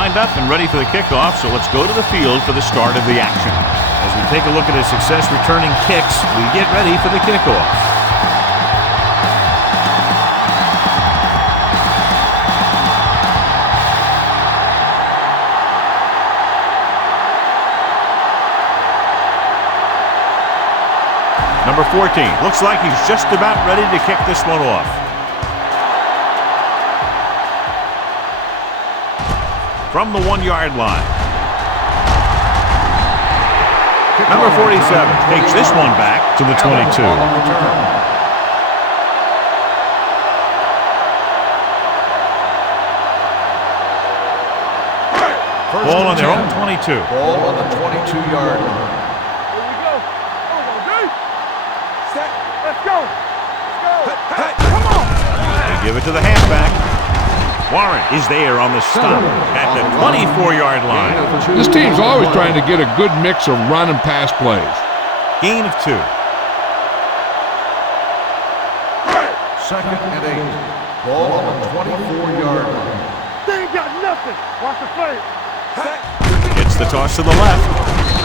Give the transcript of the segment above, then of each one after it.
lined up and ready for the kickoff, so let's go to the field for the start of the action. As we take a look at his success returning kicks, we get ready for the kickoff. Number 14, looks like he's just about ready to kick this one off. From the 1-yard line. Number 47 takes this one back to the 22. Ball on their own 22. Ball on the 22-yard line. They give it to the halfback. Warren is there on the stop at the 24-yard line. This team's always trying to get a good mix of run and pass plays. Gain of 2. Second and 8. Ball on the 24-yard line. They ain't got nothing. Watch the play. It's the toss to the left.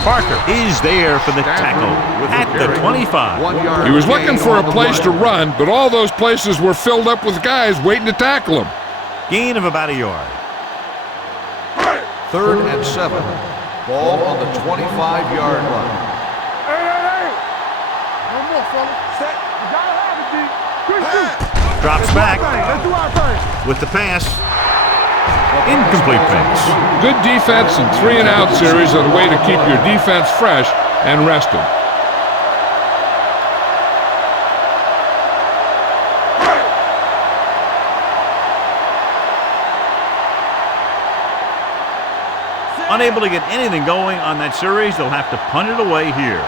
Parker is there for the tackle at the 25. He was looking for a place to run, but all those places were filled up with guys waiting to tackle him. Gain of about a yard. Third and 7. Ball on the 25-yard line. Hey. No more, fella. Set. You gotta have it, D. Good shoot. Drops back Let's do our thing. with the pass. Incomplete pass. Good defense and 3-and-out series are the way to keep your defense fresh and rested. Unable to get anything going on that series, they'll have to punt it away here.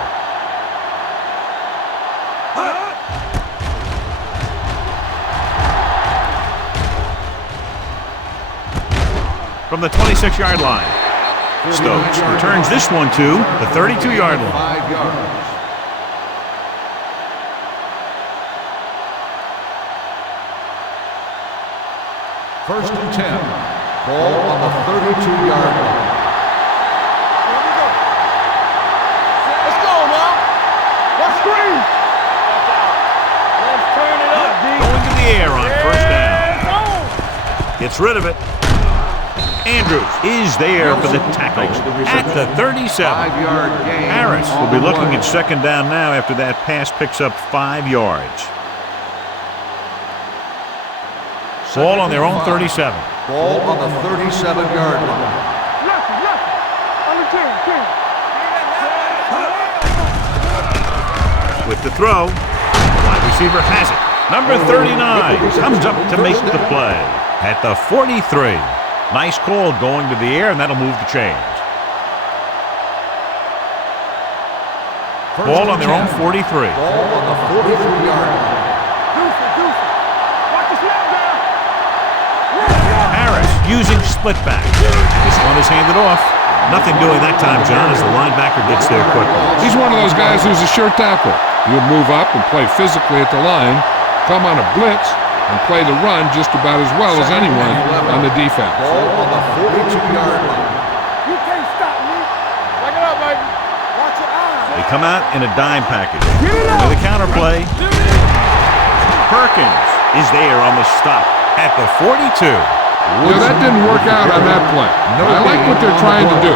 From the 26-yard line, Stokes returns this one to the 32-yard line. 5 yards. First and 10. Ball on the 32-yard line. Let's go, man. Let's scream. Let's turn it up, D. Going to the air on first down. Gets rid of it. Andrews is there for the tackle at the 37. 5-yard gain. Harris will be looking at second down now after that pass picks up 5 yards. Ball on their own 37. Ball on the 37-yard line. Left. On the 10. With the throw, the wide receiver has it. Number 39 comes up to make the play at the 43. Nice call going to the air, and that'll move the chains. Ball on their own 43. Ball on the 43-yard line. Deuce. Watch the snap down. Harris using split back. This one is handed off. Nothing doing that time, John, as the linebacker gets there quickly. He's one of those guys who's a sure tackle. He'll move up and play physically at the line, come on a blitz, and play the run just about as well as anyone on the defense. Ball on the 42-yard line. You can't stop me. Back it up, baby. Watch your eyes. They come out in a dime package. With a counter play. Perkins is there on the stop at the 42. Well, that didn't work out on that play. I like what they're trying to do.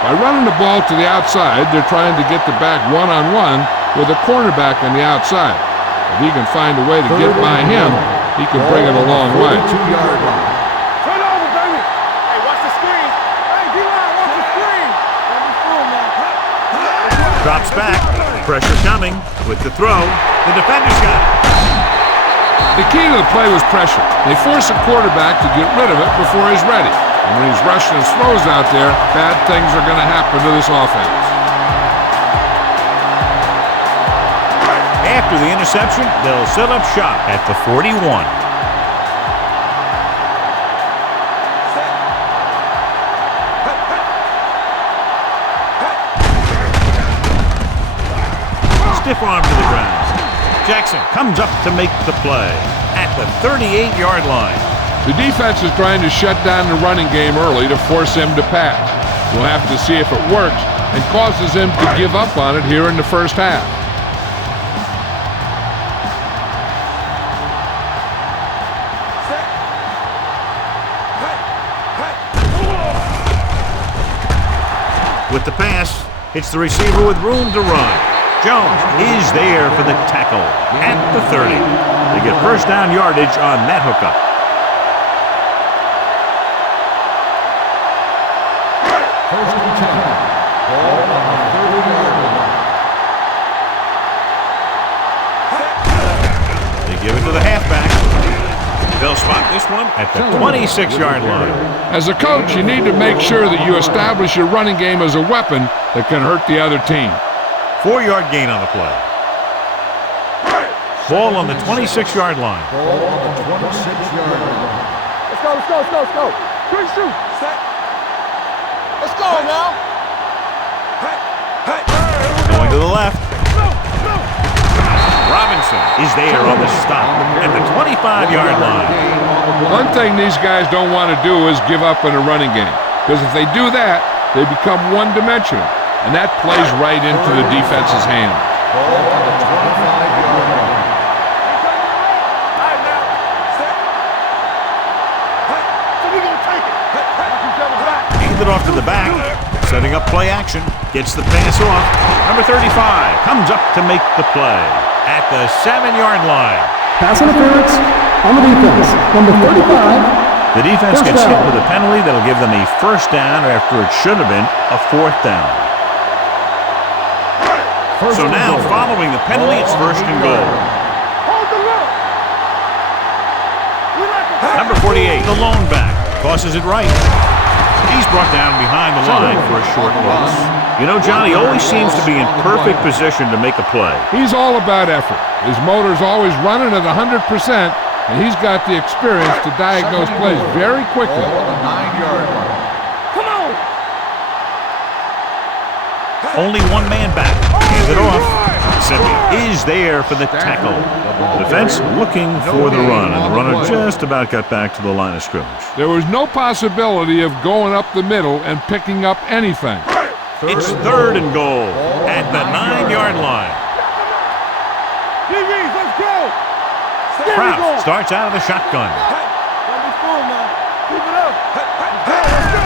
By running the ball to the outside, they're trying to get the back one-on-one with a cornerback on the outside. If he can find a way to get by him, he can bring it a long way. 42-yard line. Turn over, baby. Hey, watch the screen. Hey, D-line, watch the screen. Don't be fooled, man. Drops back. Pressure coming with the throw. The defender's got it. The key to the play was pressure. They force a quarterback to get rid of it before he's ready. And when he's rushing his throws out there, bad things are going to happen to this offense. After the interception, they'll set up shop at the 41. Stiff arm to the ground. Jackson comes up to make the play at the 38-yard line. The defense is trying to shut down the running game early to force him to pass. We'll have to see if it works and causes him to give up on it here in the first half. With the pass, it's the receiver with room to run. Jones is there for the tackle at the 30. They get first down yardage on that hookup. First and 10. Ball on the 30-yard line. They give it to the halfback. They'll spot this one at the 26-yard line. As a coach, you need to make sure that you establish your running game as a weapon that can hurt the other team. 4-yard gain on the play. Ball on the 26-yard line. Ball on the 26-yard line. Let's go, let's go, let's go, let's go. Quick shoot. Set. Let's go now. Going to the left. Robinson is there on the stop at the 25-yard line. One thing these guys don't want to do is give up in a running game, because if they do that, they become one-dimensional, and that plays right into the defense's hands. Ball on the 25-yard line. Hand it off to the back. Setting up play action. Gets the pass off. Number 35 comes up to make the play at the 7-yard line. Pass interference on the defense. Number 35. The defense gets hit with a penalty that'll give them a first down after it should have been a fourth down. So now, following the penalty, it's first and goal. Number 48, the lone back, tosses it right. He's brought down behind the line for a short loss. You know, Johnny always seems to be in perfect position to make a play. He's all about effort. His motor's always running at 100%, and he's got the experience to diagnose plays very quickly. Ball on the 9-yard line. Come on. Only one man back. Hand it off. Sippy is there for the tackle. The defense looking for the run, and the runner just about got back to the line of scrimmage. There was no possibility of going up the middle and picking up anything. It's third and goal at the 9-yard line. DBs, let's go. Kraft starts out of the shotgun. Don't be fooled now. Keep it up. Let's go.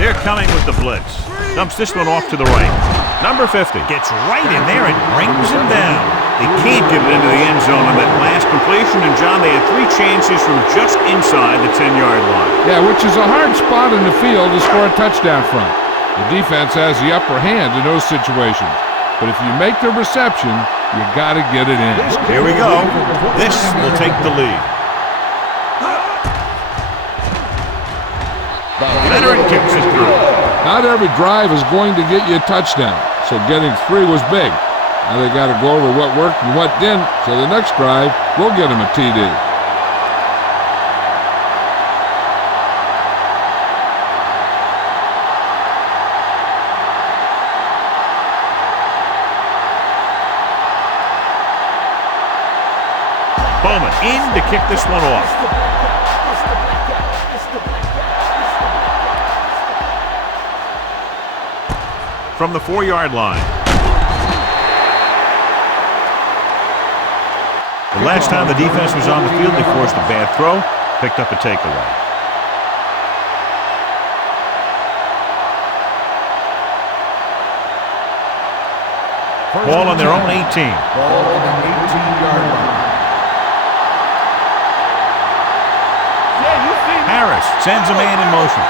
They're coming with the blitz. Dumps this one off to the right. Number 50 gets right in there and brings him down. They can't get it into the end zone on that last completion, and John, they had 3 chances from just inside the 10-yard line. Yeah, which is a hard spot in the field to score a touchdown from. The defense has the upper hand in those situations. But if you make the reception, you got to get it in. Here we go. This will take the lead. Leonard kicks it through. Not every drive is going to get you a touchdown, so getting 3 was big. Now they got to go over what worked and what didn't, so the next drive will get them a TD. Bowman in to kick this one off. From the 4-yard line. The last time the defense was on the field, they forced a bad throw, picked up a takeaway. Ball on their own 18. Ball on the 18-yard line. Harris sends a man in motion.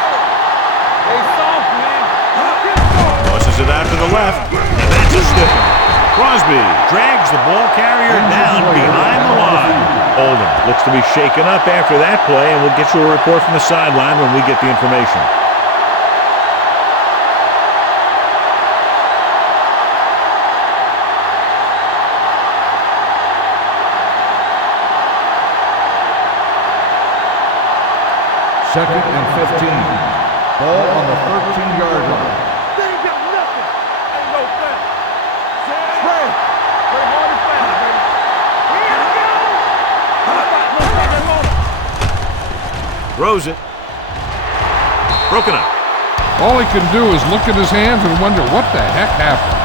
Hey, soft, man. Tosses it out to the left, and that's a stiff one. Crosby drags the ball carrier down behind the line. Oldham looks to be shaken up after that play, and we'll get you a report from the sideline when we get the information. Second and 15. Ball on the 13-yard line. They ain't got nothing. Ain't no thing. Pray. Pray hard and fast, baby. Here we go. How about no fucking motor? Throws it. Broken up. All he can do is look at his hands and wonder what the heck happened.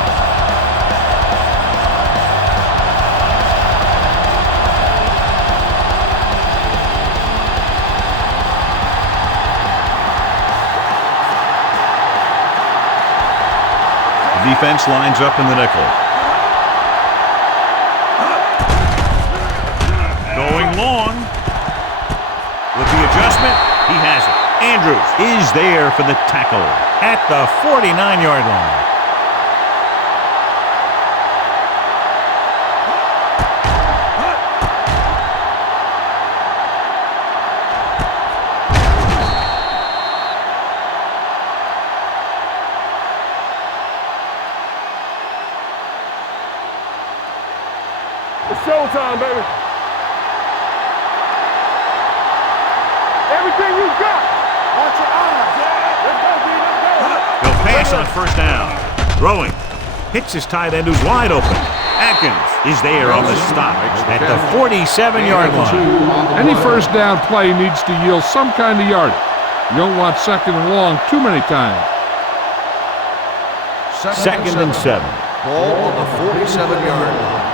The defense lines up in the nickel. Going long. With the adjustment, he has it. Andrews is there for the tackle at the 49-yard line. It's showtime, baby. Everything you got. Watch your eyes. Let's go, D. Let's go. He'll pass on first down. Throwing. Hits his tight end who's wide open. Atkins is there on the stop at the 47-yard line. Any first down play needs to yield some kind of yardage. You don't want second and long too many times. Second and 7. Ball on the 47-yard line.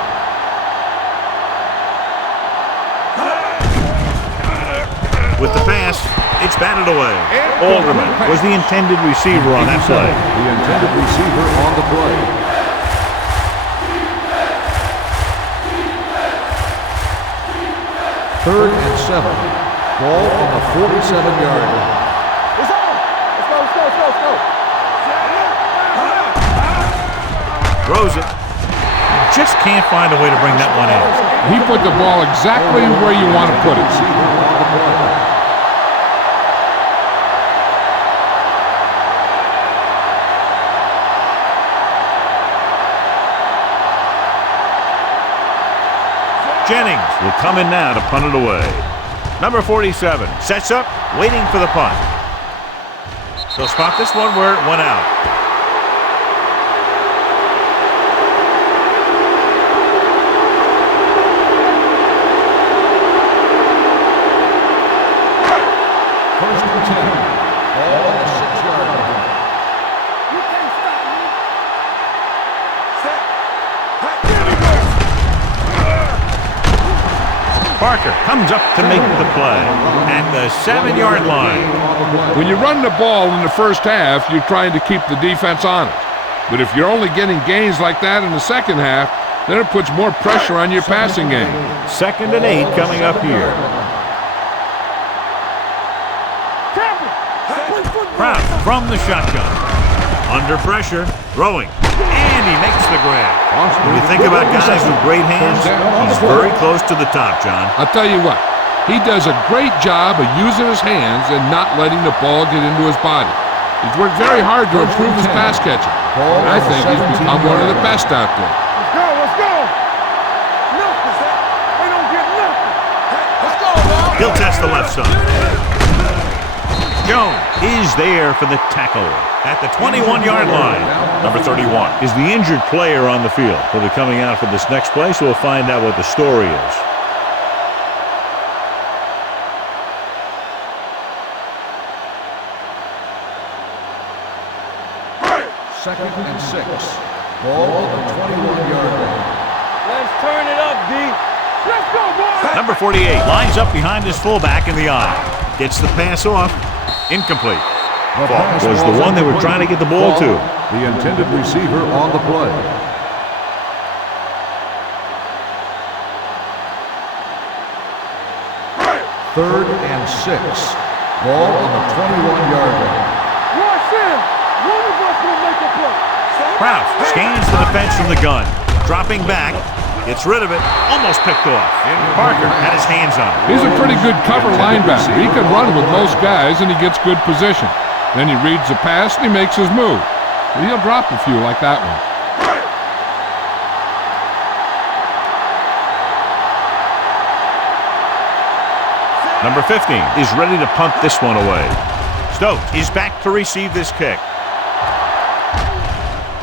With the pass, it's batted away. Alderman was the intended receiver on that play. The intended receiver on the play. Third and 7. Ball on the 47-yard line. It's on. Let's go, let's go, let's go, let's go. Throws it. Just can't find a way to bring that one in. He put the ball exactly where you want to put it. Jennings will come in now to punt it away. Number 47 sets up, waiting for the punt. They'll spot this one where it went out. First and 10. Ball on the 6-yard line. You can't stop me. Set. Parker comes up to make the play at the 7-yard line. When you run the ball in the first half, you're trying to keep the defense honest. But if you're only getting gains like that in the second half, then it puts more pressure on your passing game. Second and 8 coming up here. Proud from the shotgun. Under pressure, throwing. And he makes the grab. When you think about guys with great hands, he's very close to the top, John. I'll tell you what, he does a great job of using his hands and not letting the ball get into his body. He's worked very hard to improve his pass catching. And I think he's become one of the best out there. Let's go, let's go. Nothing. They don't get nothing. Let's go, now. He'll test the left side. Jones is there for the tackle at the 21-yard line. Number 31 is the injured player on the field. He'll be coming out for this next play, so we'll find out what the story is. Second and 6. Ball on the 21-yard line. Let's turn it up, D. Let's go, boys. Number 48 lines up behind his fullback in the eye. Gets the pass off. Incomplete. Was the one they were trying to get the ball to. The intended receiver on the play. Third and 6. Ball on the 21-yard line. Watch him. One of us will make a play. Krause scans the defense from the gun. Dropping back. Gets rid of it. Almost picked off. Parker had his hands on it. He's a pretty good cover linebacker. He can run with most guys, and he gets good position. Then he reads the pass, and he makes his move. But he'll drop a few like that one. Number 15 is ready to punt this one away. Stokes is back to receive this kick.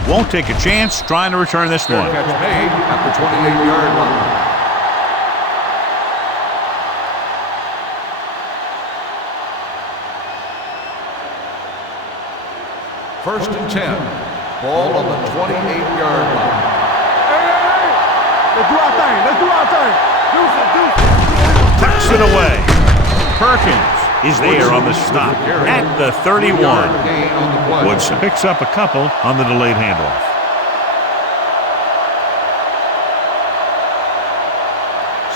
Won't take a chance trying to return this one. Catch made at the 28-yard line. First and 10. Ball on the 28-yard line. Hey! Let's do our thing. Let's do our thing. Deuce it. Tucks it away. Perkins is there on the stop at the 31. Gain on the play. Woodson picks up a couple on the delayed handoff.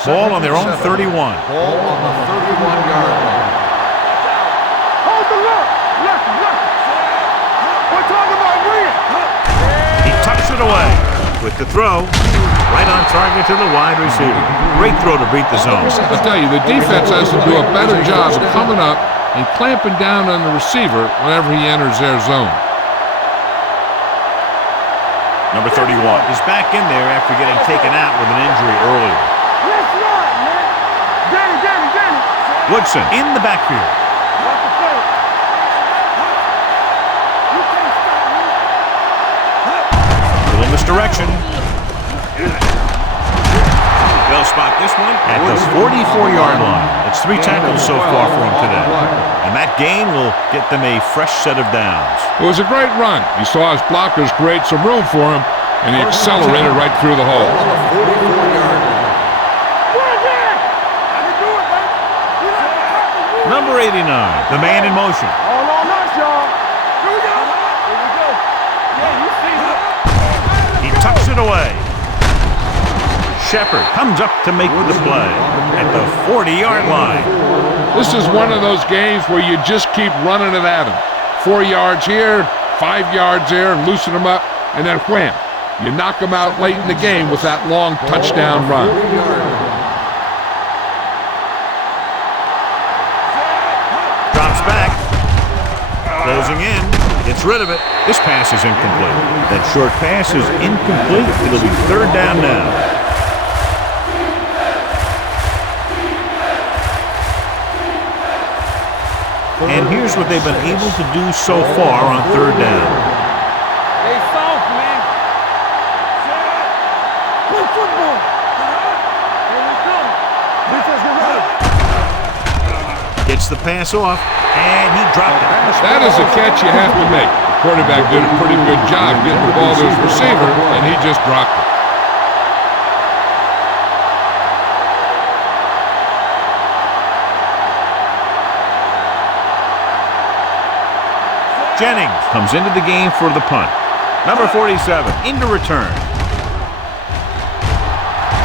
Ball on their own 31. Ball on the 31-yard line. Hold the look. Left. We're talking about Green. He tucks it away with the throw. Right on target to the wide receiver. Great throw to beat the zone. I'll tell you, the defense has to do a better job of coming up and clamping down on the receiver whenever he enters their zone. Number 31 is back in there after getting taken out with an injury earlier. Let's run, man. Danny. Woodson in the backfield. Watch the play. You can't stop me. Little misdirection. They'll spot this one at the 44-yard line. It's 3 tackles so far for him today. And that gain will get them a fresh set of downs. It was a great run. You saw his blockers create some room for him, and he accelerated right through the hole. On the 44-yard line. Number 89, the man in motion. All on us, y'all. Here we go. Yeah, you see it. He tucks it away. Shepard comes up to make the play at the 40-yard line. This is one of those games where you just keep running it at him. 4 yards here, 5 yards there, and loosen him up, and then wham. You knock him out late in the game with that long touchdown run. Drops back. Closing in. Gets rid of it. This pass is incomplete. That short pass is incomplete. It'll be 3rd down now. And here's what they've been able to do so far on 3rd down. They soft, man. Good football. Here we come. Defense get ready. Gets the pass off, and he dropped it. That is a catch you have to make. The quarterback did a pretty good job getting the ball to his receiver, and he just dropped it. Jennings comes into the game for the punt. Number 47 into return.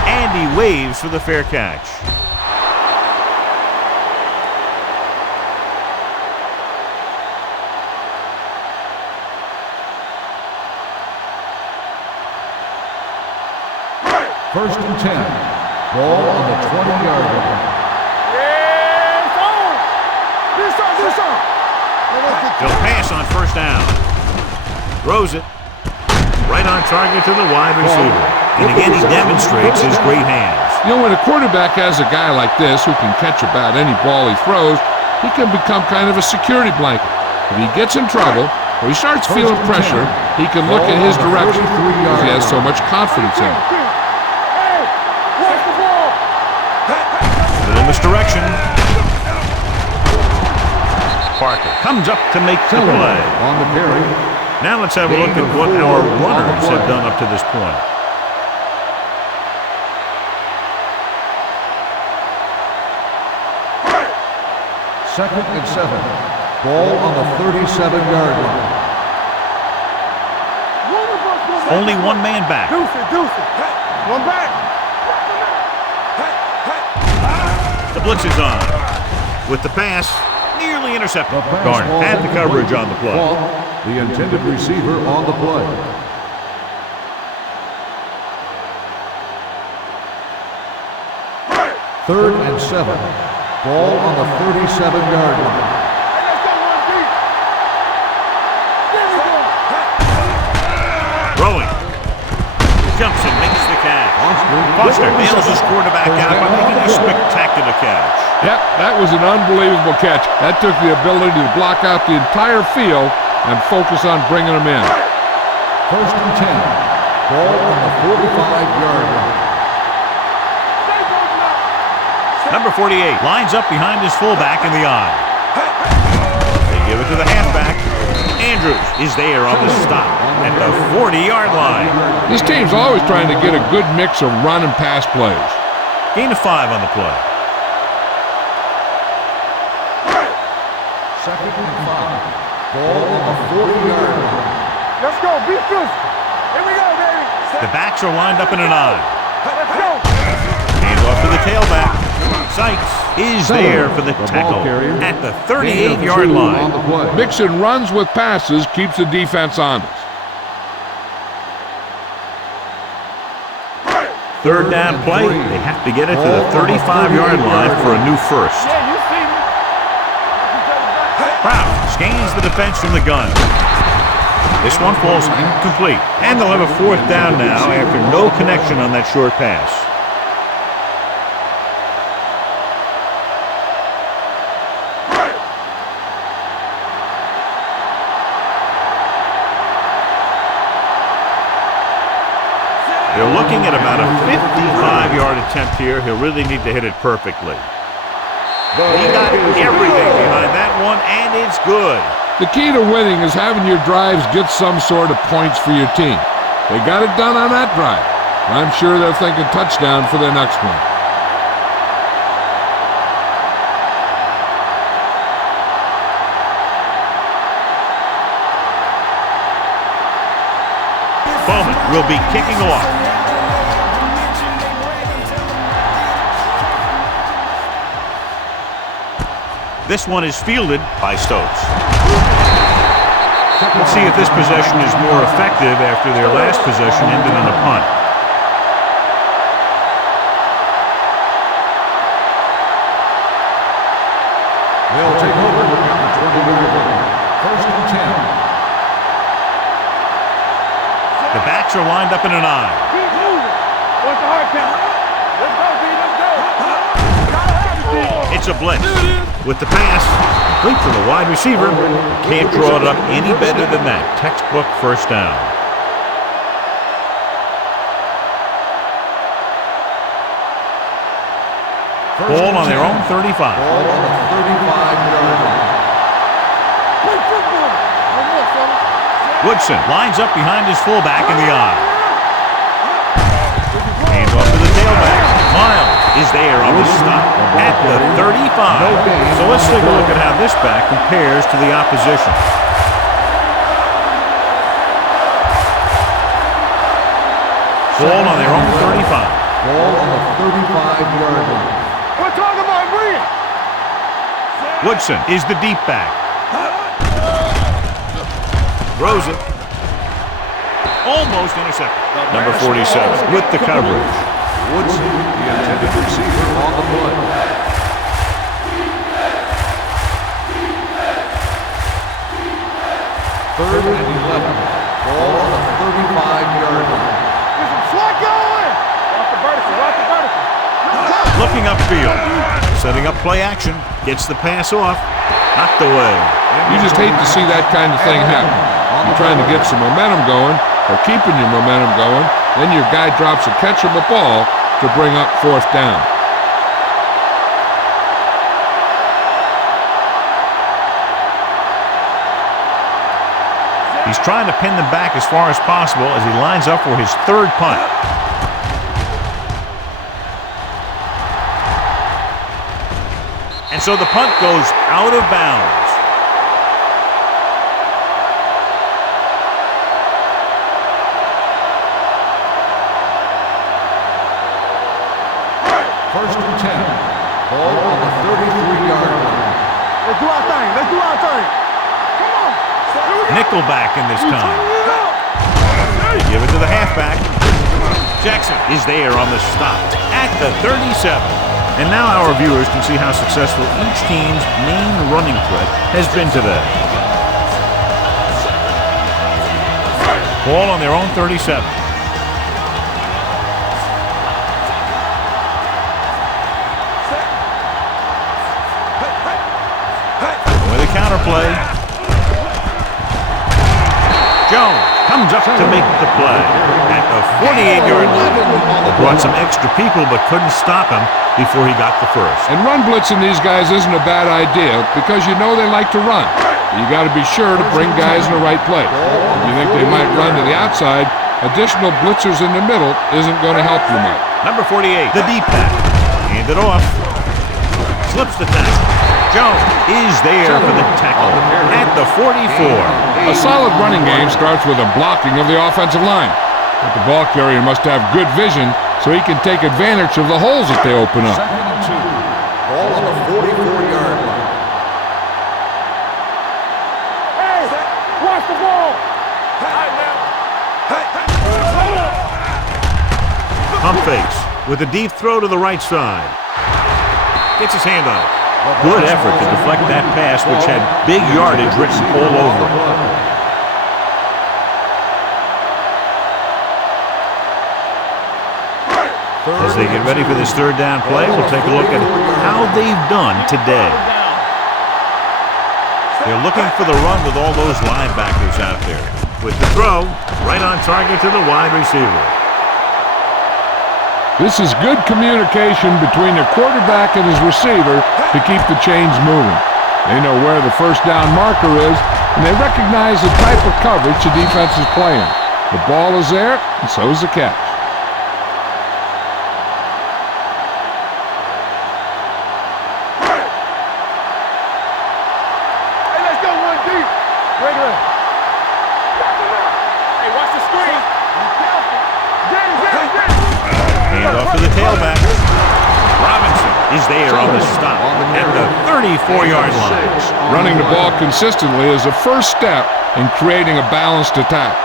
And he waves for the fair catch. First and 10. Ball on the 20-yard line. Yeah, it's on. This on. He'll pass on 1st down. Throws it. Right on target to the wide receiver. And again, he demonstrates his great hands. You know, when a quarterback has a guy like this who can catch about any ball he throws, he can become kind of a security blanket. If he gets in trouble or he starts feeling pressure, he can look in his direction because he has so much confidence in it. Hey, watch the ball. Little misdirection. Parker comes up to make the play. On the carry. Now let's have a look at what our runners have done up to this point. Second and 7. Ball on the 37-yard line. Only one man back. Deuce it. One back. The blitz is on. With the pass, nearly intercepted. The pass Garner ball had the coverage on the play. The intended receiver on the play. Third and 7. Ball on the 37-yard line. Throwing. Jumps and makes the catch. Foster nails his quarterback out by making a spectacular catch. Yep, that was an unbelievable catch. That took the ability to block out the entire field and focus on bringing them in. First and 10. Ball on the 45-yard line. Number 48 lines up behind his fullback in the eye. They give it to the halfback. Andrews is there on the stop at the 40-yard line. This team's always trying to get a good mix of run and pass plays. Gain of 5 on the play. Second and 5. Ball on the 40-yard line. Let's go. Be physical. Here we go, baby. The backs are lined up in an I. Let's go. Hand off to the tailback. Sykes is there for the tackle at the 38-yard line. Mixing runs with passes keeps the defense honest. Third down play. They have to get it to the 35-yard line for a new first. Yeah, you see me. Proud scans the defense from the gun. This one falls incomplete. And they'll have a fourth down now after no connection on that short pass. They're looking at about a 55-yard attempt here. He'll really need to hit it perfectly. He got everything behind that one, and it's good. The key to winning is having your drives get some sort of points for your team. They got it done on that drive. I'm sure they're thinking touchdown for their next one. Bowman will be kicking off. This one is fielded by Stokes. Let's see if this possession is more effective after their last possession ended in a punt. They'll take over at the 20-yard line. First and 10. The backs are lined up in an I. Keep moving. What's the hard count? Let's go, B. Let's go. Gotta have it, B. It's a blitz. With the pass, complete to the wide receiver. Can't draw it up any better than that. Textbook first down. Ball on their own 35. Ball on the 35-yard line. Play football. No more, fella. Woodson lines up behind his fullback in the I. Hand off to the tailback. Miles is there on the stop at the 35. So let's take a look at how this back compares to the opposition. Ball on their own 35. Ball on the 35-yard line. We're talking about bringing. Woodson is the deep back. Throws it. Almost intercepted. Number 47 with the coverage. Woodson, the intended receiver on the play. Third and 11. Ball on the 35-yard line. Get some slack going. Watch the vertical. Watch the vertical. Looking upfield. Setting up play action. Gets the pass off. Knocked away. You just hate to see that kind of thing happen. You're trying to get some momentum going, or keeping your momentum going, then your guy drops a catchable ball to bring up fourth down. He's trying to pin them back as far as possible as he lines up for his third punt. And so the punt goes out of bounds. First and 10. Ball on the 33-yard line. Let's do our thing. Let's do our thing. Come on. Nickelback in this time. Give it to the halfback. Jackson is there on the stop at the 37. And now our viewers can see how successful each team's main running threat has been today. Ball on their own 37. With a counterplay. Jones comes up to make the play at the 48-yard line. They brought some extra people but couldn't stop him before he got the first. And run blitzing these guys isn't a bad idea because you know they like to run. You got to be sure to bring guys in the right place. If you think they might run to the outside, additional blitzers in the middle isn't going to help you much. Number 48, the deep pass. Hand it off. Slips the tackle. Jones is there for the tackle at the 44. A solid running game starts with a blocking of the offensive line. But the ball carrier must have good vision so he can take advantage of the holes that they open up. Second and 2. Ball on the 44-yard line. Hey, watch the ball. Pump fakes with a deep throw to the right side. Gets his hand on it. Good effort to deflect that pass, which had big yardage written all over it. As they get ready for this third down play, we'll take a look at how they've done today. They're looking for the run with all those linebackers out there. With the throw, right on target to the wide receiver. This is good communication between the quarterback and his receiver to keep the chains moving. They know where the first down marker is, and they recognize the type of coverage the defense is playing. The ball is there, and so is the catch. Is there on the stop at the 34-yard line. Running the ball consistently is the first step in creating a balanced attack.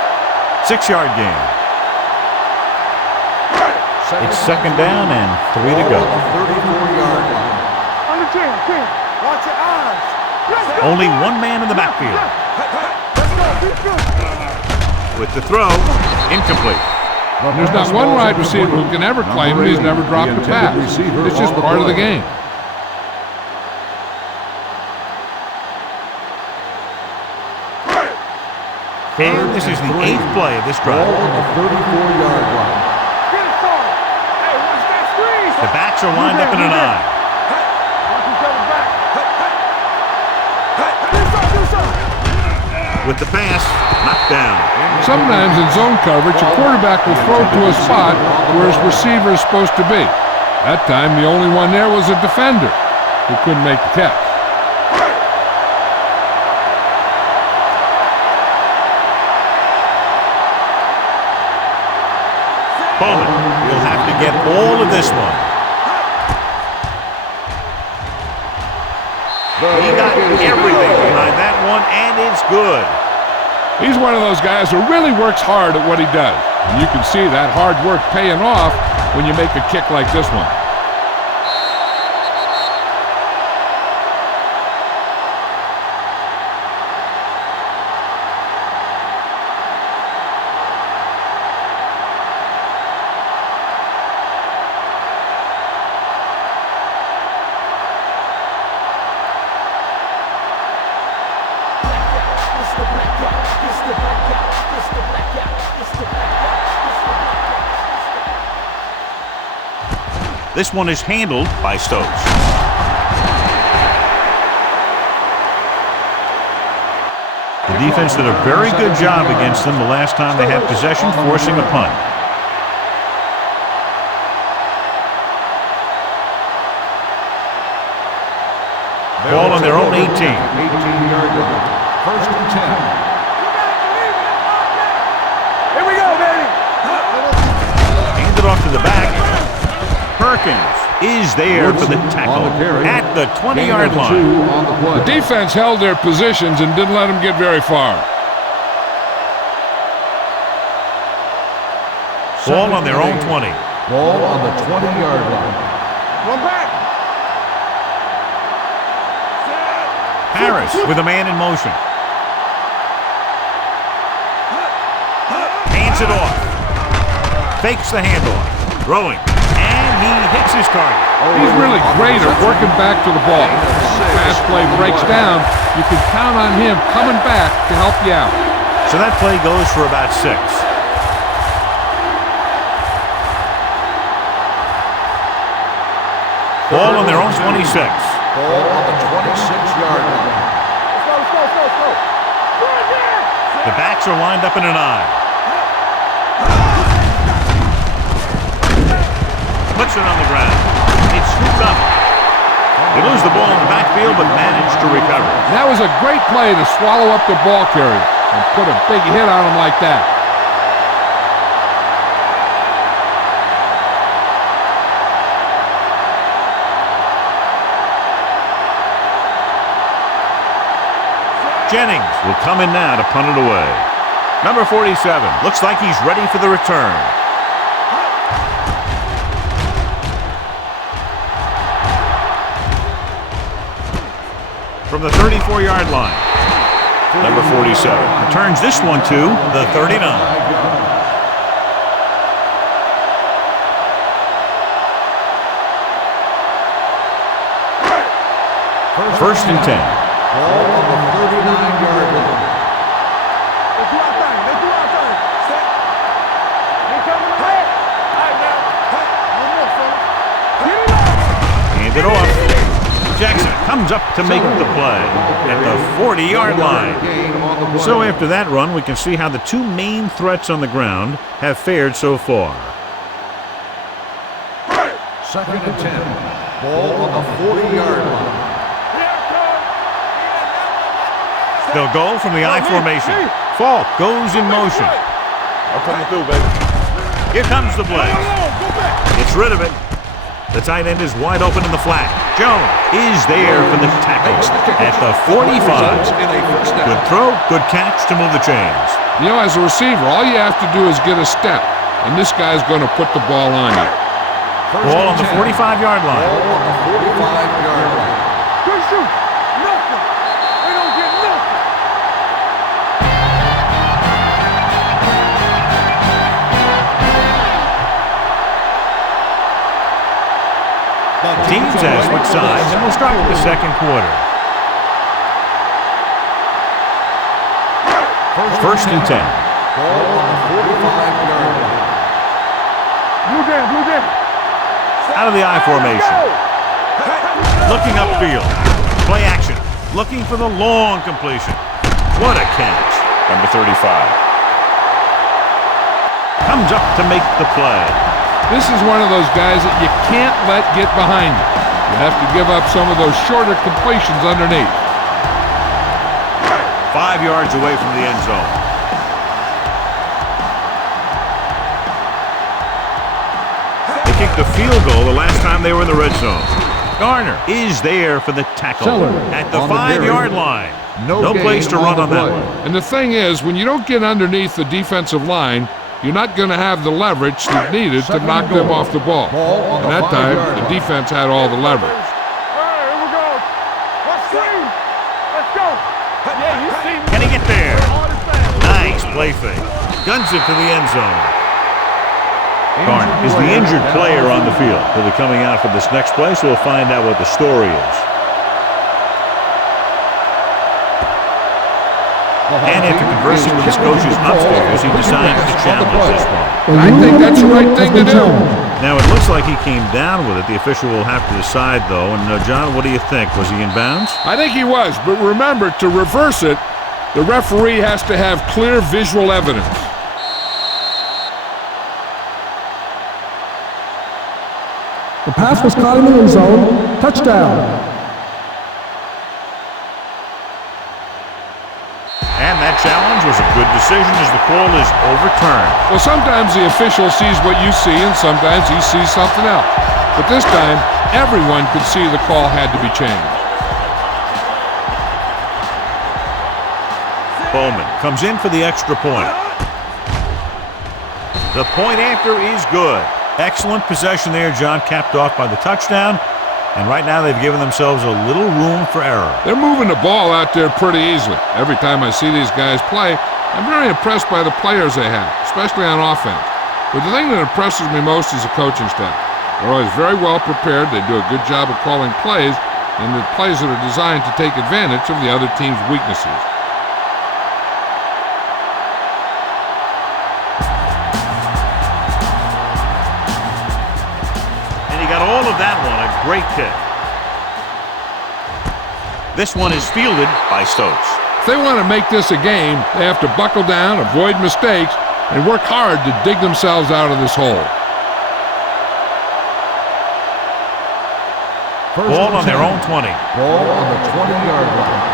6-yard gain. It's second down and 3 to go. 34-yard line. On the 10. Watch your eyes. Only one man in the backfield. Let's go. With the throw, incomplete. There's not one wide receiver who can ever claim that he's never dropped a pass. It's just part of the game. And this is the 8th play of this drive. Ball on the 34-yard line. Get it started. Hey, watch that screen. The backs are lined up in an eye. Watch each other back. Do something. With the pass, knocked down. Sometimes in zone coverage, a quarterback will throw to a spot where his receiver is supposed to be. That time, the only one there was a defender who couldn't make the catch. Bowman will have to get all of this one. He got everything behind that one, and it's good. He's one of those guys who really works hard at what he does. And you can see that hard work paying off when you make a kick like this one. This one is handled by Stokes. The defense did a very good job against them the last time they had possession, forcing a punt. Ball on their own 18. 18-yard line. First and 10. Here we go, baby. Hand it off to the back. Perkins is there for the tackle at the 20-yard line. The defense held their positions and didn't let them get very far. Ball on their own 20. Ball on the 20-yard line. One back. Harris with a man in motion. Hands it off. Fakes the handoff. Throwing. He hits his target. He's really great at working back to the ball. If fast play breaks down, you can count on him coming back to help you out. So that play goes for about 6. Ball on their own 26. Ball on the 26-yard line. Let's go. The backs are lined up in an eye. Puts it on the ground. It's scooped up. They lose the ball in the backfield, but manage to recover. That was a great play to swallow up the ball carrier and put a big hit on him like that. Jennings will come in now to punt it away. Number 47 looks like he's ready for the return. From the 34-yard line, number 47 returns this one to the 39. First and 10. Ball on the 39-yard line. Let's do our thing. Let's do our thing. Set. They coming ahead. All right, now. One more, fella. Get it up. Hand it off. Jackson comes up to make the play at the 40-yard line. So after that run, we can see how the two main threats on the ground have fared so far. Second and 10. Ball on the 40-yard line. They'll go from the I formation. Falk goes in motion. I'm coming through, baby. Here comes the blitz. Gets rid of it. The tight end is wide open in the flat. Jones is there for the tackle at the 45. Good throw, good catch to move the chains. You know, as a receiver, all you have to do is get a step, and this guy's going to put the ball on you. Ball on the 45-yard line. Ball on the 45-yard line. Good shoot. Nothing. They don't get nothing. Teams have switched sides, and we'll start with the second quarter. First and 10. Ball on the 45-yard line. Blue jam. Out of the I formation. Looking upfield. Play action. Looking for the long completion. What a catch. Number 35. Comes up to make the play. This is one of those guys that you can't let get behind you. You have to give up some of those shorter completions underneath. 5 yards away from the end zone. They kicked a field goal the last time they were in the red zone. Garner is there for the tackle at the 5-yard line. No place to run on that one. And the thing is, when you don't get underneath the defensive line, you're not going to have the leverage that's needed to knock them off the ball. And that time, the defense had all the leverage. All right, here we go. Let's see. Let's go. Yeah, you see me. Can he get there? Nice play fake. Guns it to the end zone. Garner is the injured player on the field. He'll be coming out for this next play, so we'll find out what the story is. And after conversing with his coaches upstairs, he decides to challenge this one. I think that's the right thing to do. Now, it looks like he came down with it. The official will have to decide, though. And, John, what do you think? Was he in bounds? I think he was, but remember, to reverse it, the referee has to have clear visual evidence. The pass was caught in the end zone. Touchdown. And that challenge was a good decision as the call is overturned. Well, sometimes the official sees what you see, and sometimes he sees something else. But this time, everyone could see the call had to be changed. Bowman comes in for the extra point. The point after is good. Excellent possession there, John, capped off by the touchdown. And right now they've given themselves a little room for error. They're moving the ball out there pretty easily. Every time I see these guys play, I'm very impressed by the players they have, especially on offense. But the thing that impresses me most is the coaching staff. They're always very well prepared. They do a good job of calling plays, and the plays that are designed to take advantage of the other team's weaknesses. All of that one, a great kick. This one is fielded by Stokes. If they want to make this a game, they have to buckle down, avoid mistakes, and work hard to dig themselves out of this hole. Ball on their own 20. Ball on the 20-yard line.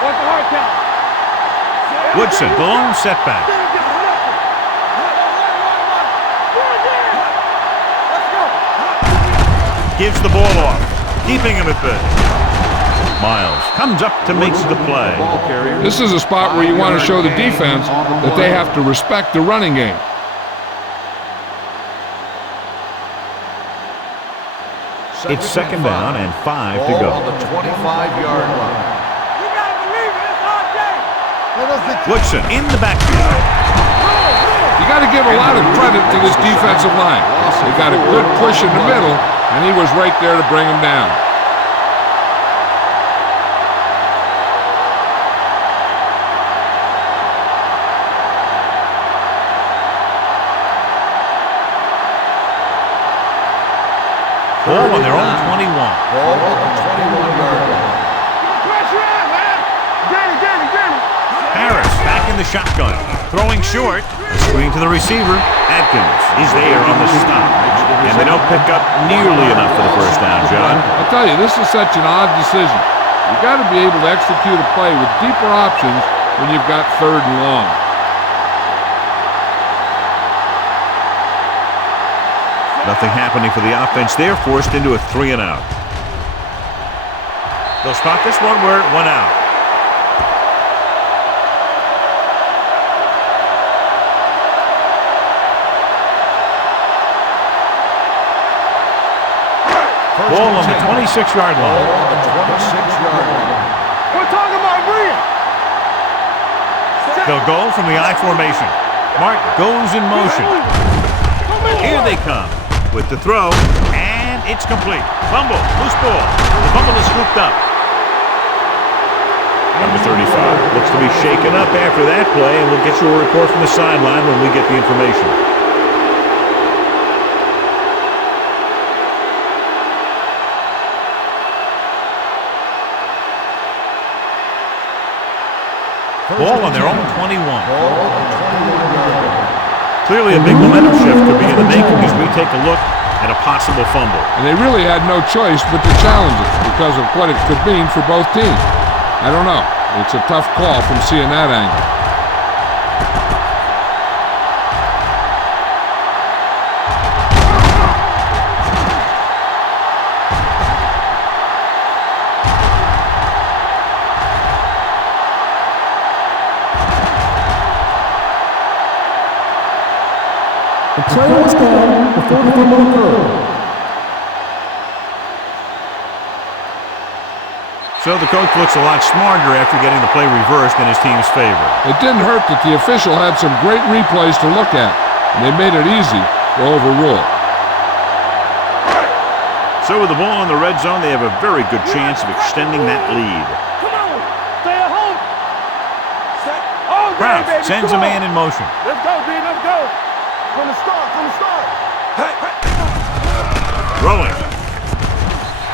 What's the hard count? Woodson, the lone setback. Gives the ball off, keeping him at bay. Miles comes up to make the play. This is a spot where you want to show the defense that they have to respect the running game. It's second down and 5 to go. Ball on the 25-yard line. You gotta believe it, it's hard game. Woodson in the backfield. You got to give a lot of credit to this defensive line. They got a good push in the middle, and he was right there to bring him down. Ball on their own 21. Ball on the 21-yard line. Pressure on, man. Danny. Harris back in the shotgun. Throwing short. The screen to the receiver. Atkins is there on the stop. And they don't pick up nearly enough for the first down, John. I tell you, this is such an odd decision. You got to be able to execute a play with deeper options when you've got 3rd and long. Nothing happening for the offense. They're forced into a 3 and out. They'll spot this one where it went out. Ball on the 26-yard line. Ball on the 26-yard line. We're talking about Bria. They'll go from the I formation. Mark goes in motion. Here they come with the throw, and it's complete. Fumble, loose ball. The fumble is scooped up. Number 35 looks to be shaken up after that play, and we'll get you a report from the sideline when we get the information. Ball on their own 21. Ball on the 21-yard line. Clearly a big momentum shift could be in the making as we take a look at a possible fumble. And they really had no choice but to challenge it because of what it could mean for both teams. I don't know. It's a tough call from seeing that angle. The player was down before the fumble occurred. So the coach looks a lot smarter after getting the play reversed in his team's favor. It didn't hurt that the official had some great replays to look at, and they made it easy to overrule. So with the ball in the red zone, they have a very good chance of extending that lead. Come on. Stay at home. Oh, Kraft baby, sends a come on. man in motion. Let's go, D. Let's go. From the start. Throwing.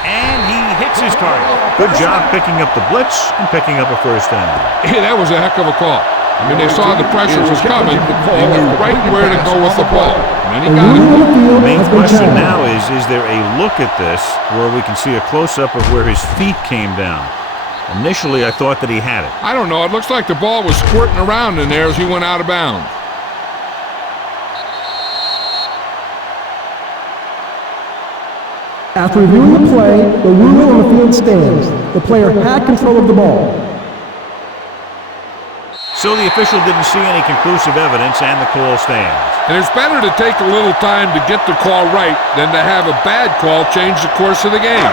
And he hits his target. Good job picking up the blitz and picking up a first down. Hey, that was a heck of a call. I mean, they saw the pressure was coming. They knew right where to go with the ball. And he got it. The main question now is there a look at this where we can see a close-up of where his feet came down? Initially, I thought that he had it. I don't know. It looks like the ball was squirting around in there as he went out of bounds. After reviewing the play, the rule on the field stands. The player had control of the ball. So the official didn't see any conclusive evidence, and the call stands. And it's better to take a little time to get the call right than to have a bad call change the course of the game.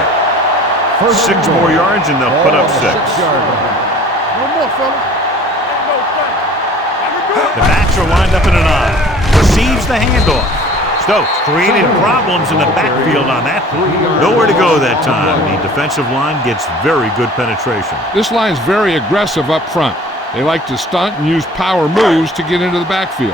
6 more yards, and they'll put up 6. One more, fella. Ain't no thing. The backs are lined up in an I. Receives the handoff. Stokes created problems in the backfield on that. Nowhere to go that time. The defensive line gets very good penetration. This line's very aggressive up front. They like to stunt and use power moves to get into the backfield.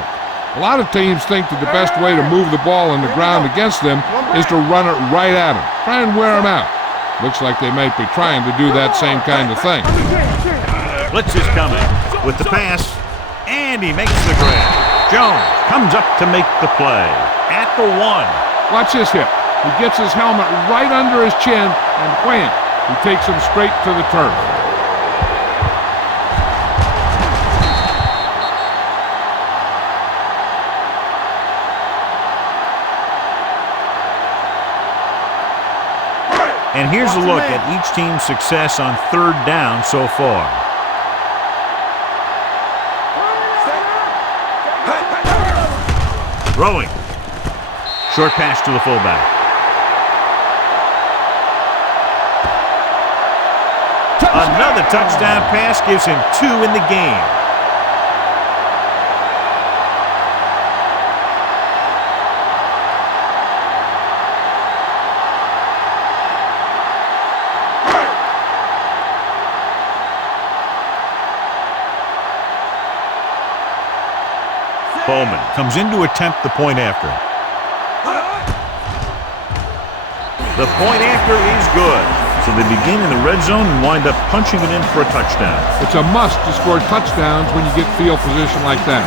A lot of teams think that the best way to move the ball on the ground against them is to run it right at them. Try and wear them out. Looks like they might be trying to do that same kind of thing. Blitz is coming with the pass, and he makes the grab. Jones comes up to make the play at the 1. Watch his hip. He gets his helmet right under his chin, and wham, he takes him straight to the turf. And here's a look at each team's success on 3rd down so far. Throwing. Short pass to the fullback. Another touchdown pass gives him 2 in the game. Bowman comes in to attempt the point after. The point after is good. So they begin in the red zone and wind up punching it in for a touchdown. It's a must to score touchdowns when you get field position like that.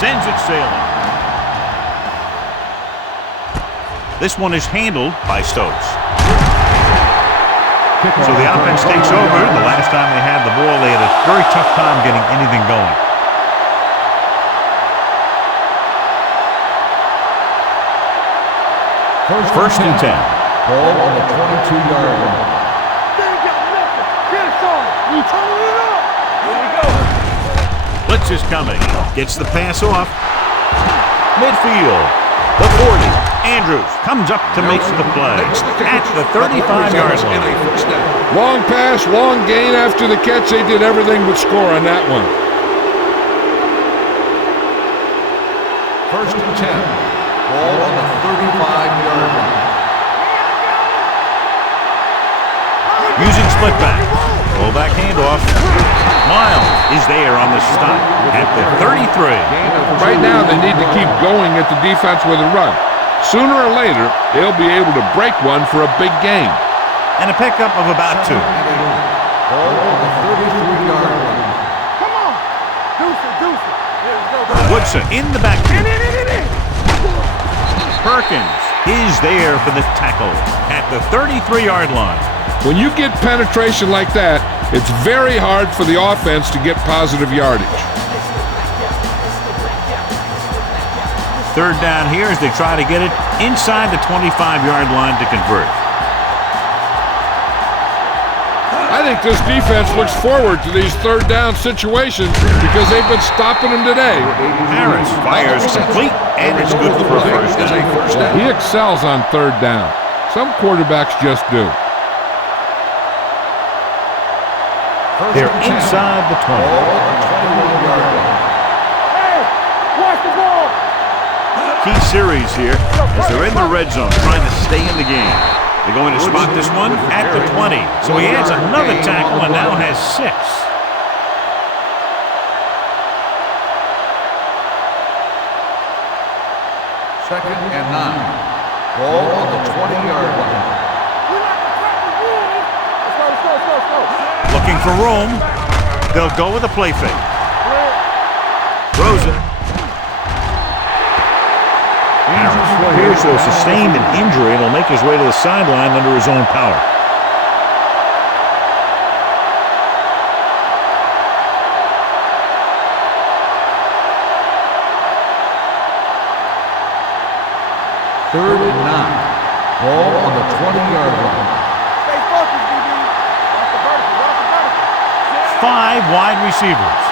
Sends it sailing. This one is handled by Stokes. So the offense takes over. The last time they had the ball, they had a very tough time getting anything going. First and 10. Ball on the 22-yard line. Get it, Sean. You turn it up. Here we go. Blitz is coming. Gets the pass off. Midfield. The 40. Andrews comes up to make the play at the 35-yard line. Long pass, long gain after the catch. They did everything but score on that one. First and 10. Ball on the 35-yard line. Using split back. Fullback handoff. Miles is there on the stop at the 33. Right now, they need to keep going at the defense with a run. Sooner or later, they'll be able to break one for a big gain. And a pickup of about 2. Ball on the 33-yard line. Come on. Deuce it. Here we go. Woodson in the backfield. Perkins is there for the tackle at the 33-yard line. When you get penetration like that, it's very hard for the offense to get positive yardage. 3rd down here as they try to get it inside the 25-yard line to convert. I think this defense looks forward to these 3rd down situations because they've been stopping them today. Harris fires complete, and it's good for a first down. He excels on 3rd down. Some quarterbacks just do. They're inside the 20. Hey, watch the ball. Key series here as they're in the red zone trying to stay in the game. They're going to spot this one at the 20. So he adds another tackle and now has 6. Second and 9. Ball on the 20-yard line. Let's go. Looking for room. They'll go with a play fake. Throws it. Harris appears to have sustained an injury and will make his way to the sideline under his own power. Third and 9. Ball on the 20-yard line. Stay focused, DB. Watch the vertical. 5 wide receivers.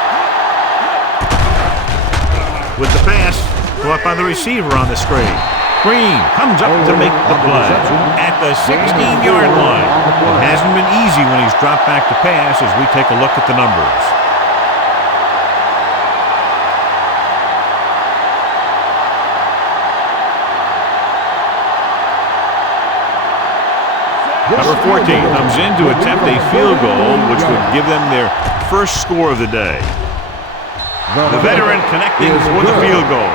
With the pass, caught by the receiver on the screen. Green comes up to make the play at the 16-yard line. It hasn't been easy when he's dropped back to pass as we take a look at the numbers. Number 14 comes in to attempt a field goal, which would give them their first score of the day. The veteran connecting for the field goal.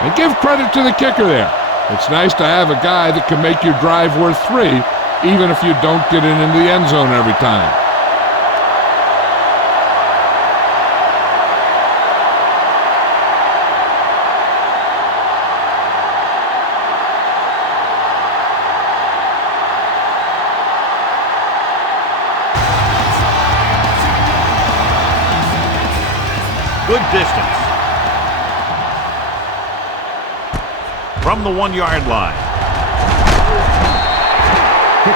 And give credit to the kicker there. It's nice to have a guy that can make your drive worth 3, even if you don't get it into the end zone every time. Good distance. From the 1-yard line.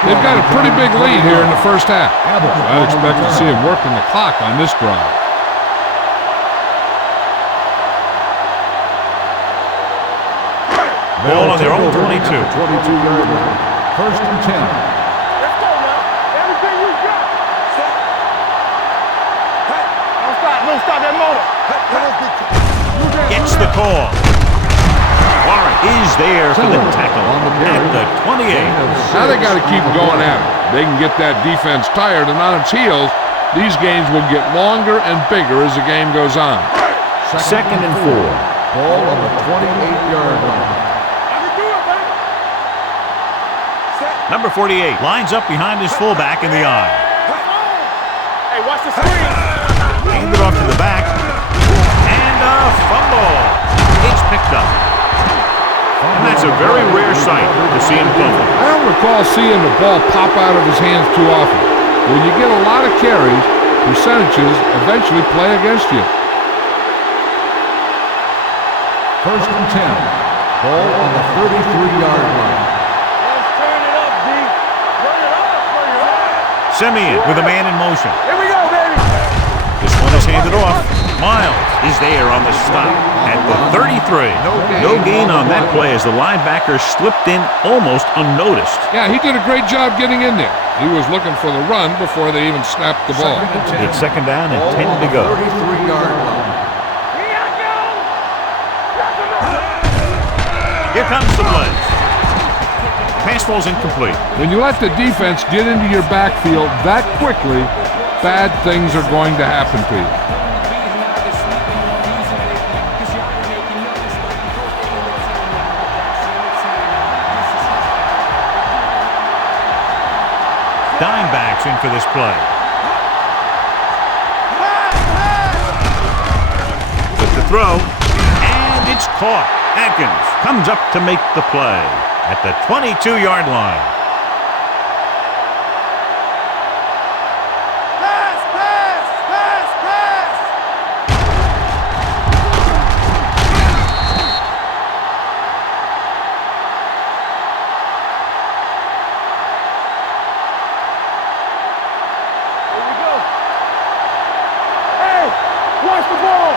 They've got a pretty big lead here in the first half. I'd expect to see him working the clock on this drive. Ball on their own 22. 22-yard line. First and 10. Let's go now. Everything you got. Set. Hey, don't stop that motor. Gets the call. Warren is there for the tackle at the 28. Now they got to keep going at it. They can get that defense tired and on its heels. These games will get longer and bigger as the game goes on. Second and 4. Ball on the 28-yard line. Number 48 lines up behind his fullback in the eye. Hey, watch the screen. Hand it off to the back. And a fumble. It's picked up. And that's a very rare sight to see him fumble. I don't recall seeing the ball pop out of his hands too often. When you get a lot of carries, percentages eventually play against you. First and 10. Ball on the 33-yard line. Let's turn it up, D. Turn it up, turn it up. Simeon with a man in motion. Here we go, baby. This one is handed off. Miles is there on the stop at the 33. No gain on that play as the linebacker slipped in almost unnoticed. Yeah, he did a great job getting in there. He was looking for the run before they even snapped the ball. It's second down and 10 to go. 33-yard line. Here I go. Here comes the blitz. Pass ball's incomplete. When you let the defense get into your backfield that quickly, bad things are going to happen to you. Dime backs in for this play. With the throw, and it's caught. Atkins comes up to make the play at the 22-yard line. Pass, pass, pass, pass. Here we go. Hey, watch the ball.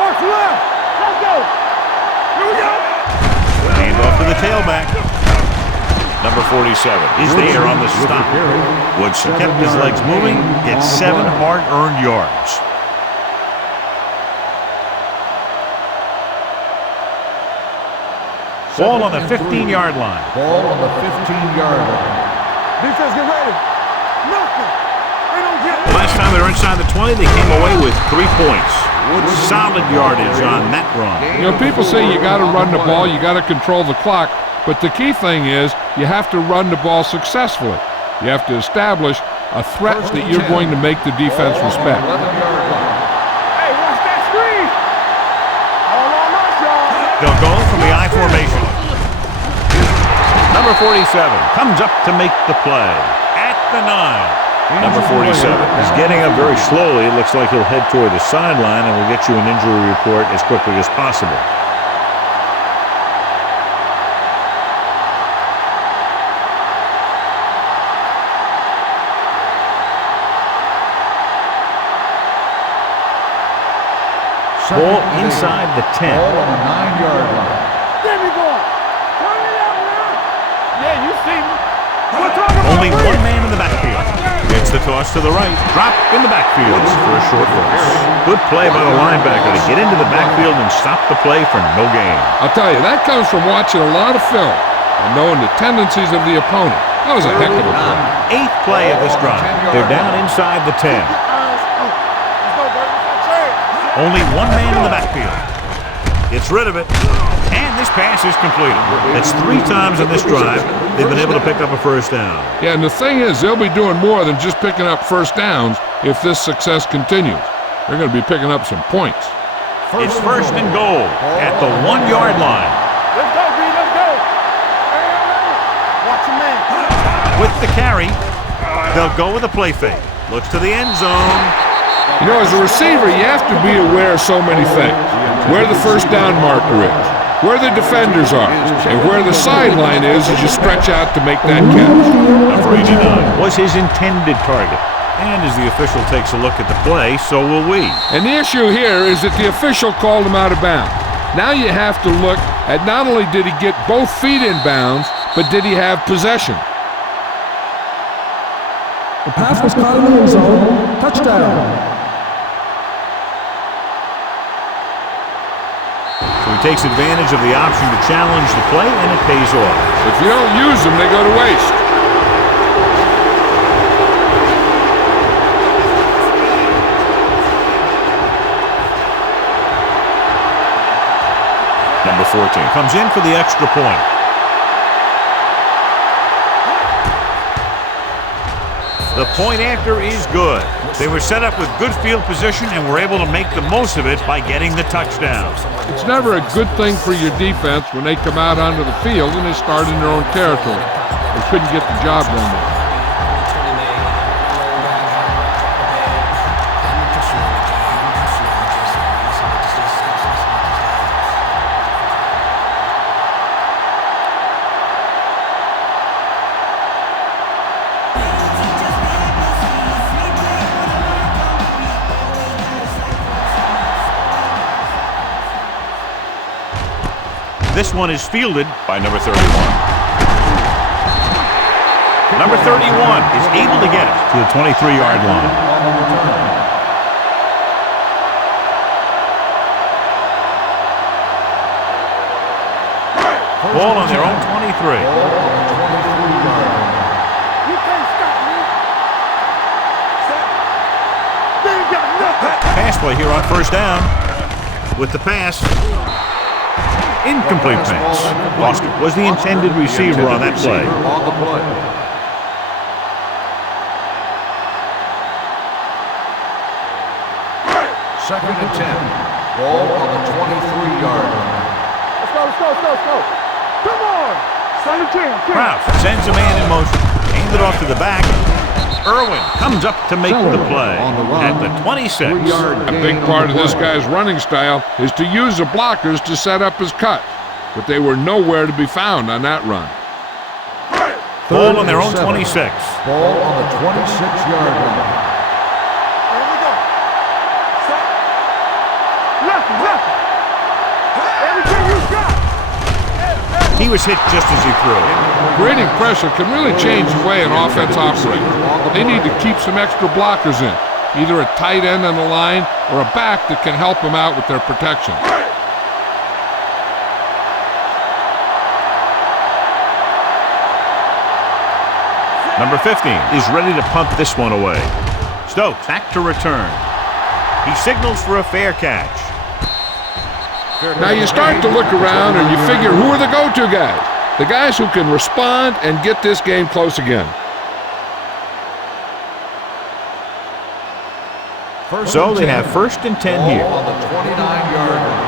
Watch left. Let's go. Here we go. Hand off to the tailback. Number 47 is there on the stop. Woodson kept his legs moving, gets 7 hard-earned yards. Ball on the 15-yard line. Ball on the 15-yard line. Defense, get ready. Nothing. They don't get it. Last time they were inside the 20, they came away with 3 points. Solid yardage on that run. You know, people say you got to run the ball, you got to control the clock, but the key thing is you have to run the ball successfully. You have to establish a threat that you're going to make the defense respect. Hey, watch that screen. Hold on, us, y'all. They'll go from the I formation. Number 47 comes up to make the play at the 9. Number 47 is getting up very slowly. It looks like he'll head toward the sideline, and we'll get you an injury report as quickly as possible. Ball inside the 10. Ball on the 9-yard line. There we go. Turn it up now. Yeah, you see me. We're talking about Only three. one man in the backfield. Gets the toss to the right. Drop in the backfield for a short loss. Good play by the linebacker to get into the backfield and stop the play for no gain. I'll tell you, that comes from watching a lot of film and knowing the tendencies of the opponent. That was a heck of a play. 8th play of this drive. They're down inside the 10. Only one man in the backfield. Gets rid of it. And this pass is completed. That's 3 times in this drive they've been able to pick up a first down. Yeah, and the thing is, they'll be doing more than just picking up first downs if this success continues. They're going to be picking up some points. It's first and goal at the 1-yard line. Let's go, B, let's go. Watch your man. With the carry, they'll go with a play fake. Looks to the end zone. You know, as a receiver, you have to be aware of so many things. Where the first down marker is, where the defenders are, and where the sideline is as you stretch out to make that catch. Number 89 was his intended target. And as the official takes a look at the play, so will we. And the issue here is that the official called him out of bounds. Now you have to look at not only did he get both feet in bounds, but did he have possession? The pass was caught in the end zone. Touchdown. So he takes advantage of the option to challenge the play, and it pays off. If you don't use them, they go to waste. Number 14 comes in for the extra point. The point after is good. They were set up with good field position and were able to make the most of it by getting the touchdown. It's never a good thing for your defense when they come out onto the field and they start in their own territory. They couldn't get the job done there. This one is fielded by number 31. Number 31 is able to get it to the 23-yard line. Ball on their own 23. You can't stop me. Set. They ain't got nothing. Pass play here on first down. With the pass. Incomplete pass. Lost it. Was the intended receiver on that play. Second and 10. Ball on the 23-yard line. Let's go, let's go, let's go, let's go. Come on. Second and 10. Kraus sends a man in motion. Aimed it off to the back. Irwin comes up to make the play at the 26. A big part of this guy's running style is to use the blockers to set up his cut, but they were nowhere to be found on that run. Ball on their own 26. Ball on the 26-yard line. Here we go. Set. Left, left. Everything you got. He was hit just as he threw. Creating pressure can really change the way an offense operates. They need to keep some extra blockers in, either a tight end on the line or a back that can help them out with their protection. Number 15 is ready to punt this one away. Stokes back to return. He signals for a fair catch. Now you start to look around and you figure, who are the go-to guys? The guys who can respond and get this game close again. So they have first and 10 here. On the 29-yard line.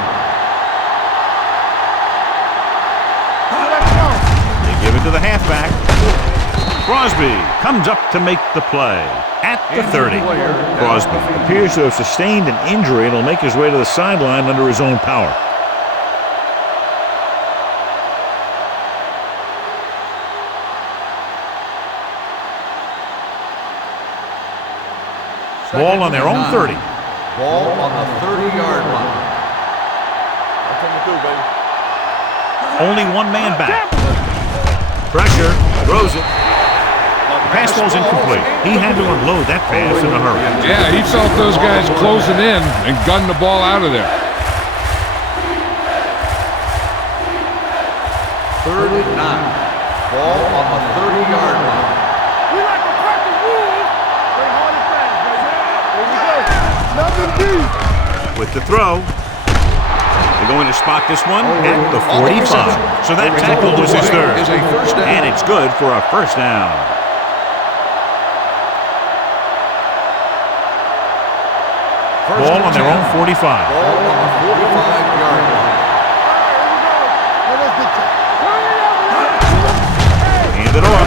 They give it to the halfback. Crosby comes up to make the play at the 30. Crosby appears to have sustained an injury and will make his way to the sideline under his own power. Ball on their own 30. Ball on the 30-yard line. Only one man back. Pressure, throws it. Pass ball's incomplete. He had to unload that pass in a hurry. Yeah, he felt those guys closing in and gunned the ball out of there. Third and 9. Ball on the 30-yard line. We like to practice rules. Play hard and fast, baby. Here we go. Nothing deep. With the throw. They're going to spot this one at the 45. So that tackle was his third. Is a first down. And it's good for a first down. Ball on their own 45. Ball on the 45-yard line. Hand it off.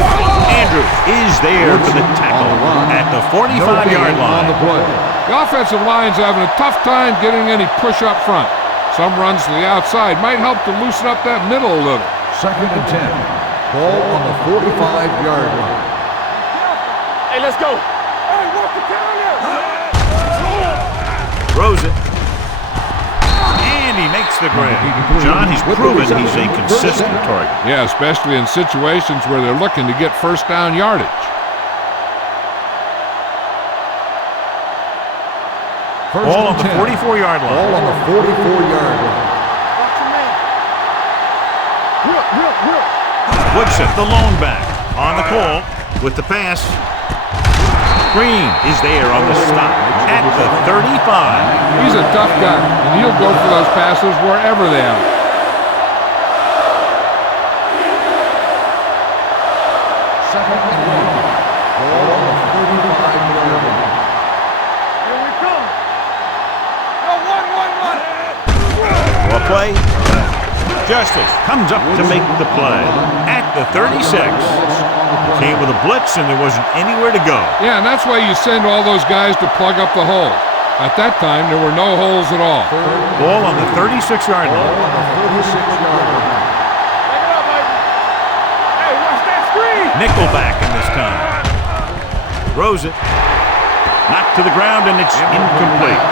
Andrews is there for the tackle at the 45-yard line. The offensive line's having a tough time getting any push up front. Some runs to the outside might help to loosen up that middle a little. Second and 10. Ball on the 45-yard line. Hey, let's go. Hey, walk the down there. Throws it. And he makes the grab. John, he's proven he's a consistent target. Yeah, especially in situations where they're looking to get first down yardage. Ball on the 44-yard line. Ball on the 44-yard line. Watch your man. Whip. Woodson, the lone back, on the call with the pass. Green is there on the stop at the 35. He's a tough guy, and he'll go for those passes wherever they are. Second and 1. Ball on the 35-yard line. Here we come. Yo, one. Well, play. Justice comes up to make the play at the 36. Came with a blitz, and there wasn't anywhere to go. Yeah, and that's why you send all those guys to plug up the hole. At that time, there were no holes at all. Ball on the 36-yard Ball line. on the 36-yard line. Take it up, baby. Hey, watch that screen. Nickelback in this time. Throws it. Knocked to the ground, and it's incomplete.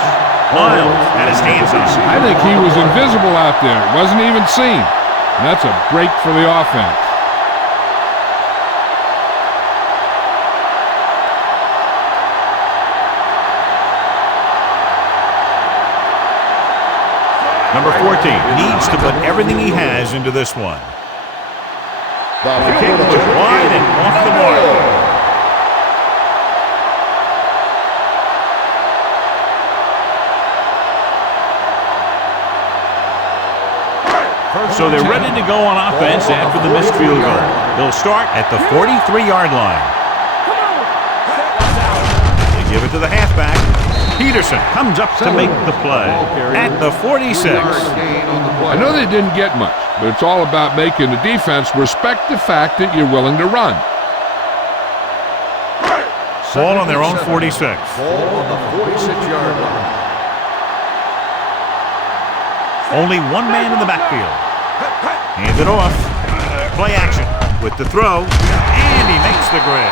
Miles had his hands on it. I think he was invisible out there. Wasn't even seen. And that's a break for the offense. Number 14 needs to put everything he has into this one. The kick was wide and off the mark. So they're ready to go on offense after the missed field goal. They'll start at the 43-yard line. They give it to the halfback. Peterson comes up to make the play at the 46. I know they didn't get much, but it's all about making the defense respect the fact that you're willing to run. Ball on their own 46. Ball on the 46-yard line. Only one man in the backfield. Hand it off. Play action with the throw, and he makes the grab.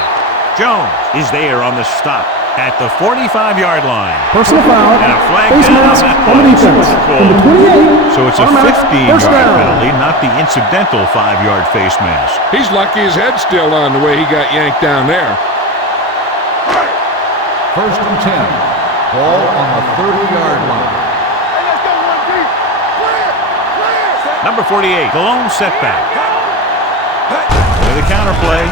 Jones is there on the stop at the 45-yard line. Personal foul. And a flag Face down mask on that on the play. defense. Number 28. So it's a automatic, 50-yard first down. penalty, not the incidental 5-yard face mask. He's lucky his head's still on the way he got yanked down there. First and 10. Ball on the 30-yard line. Hey, let's go one deep. Clear. Number 48, the lone setback. With a counter play.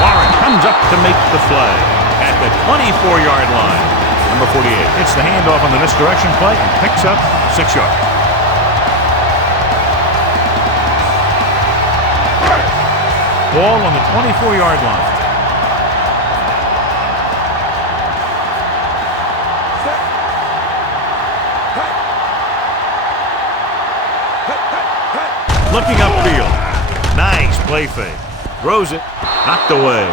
Warren comes up to make the play at the 24-yard line. Number 48 hits the handoff on the misdirection play and picks up 6 yards. Ball on the 24-yard line. Looking upfield. Nice play fake. Throws it. Knocked away.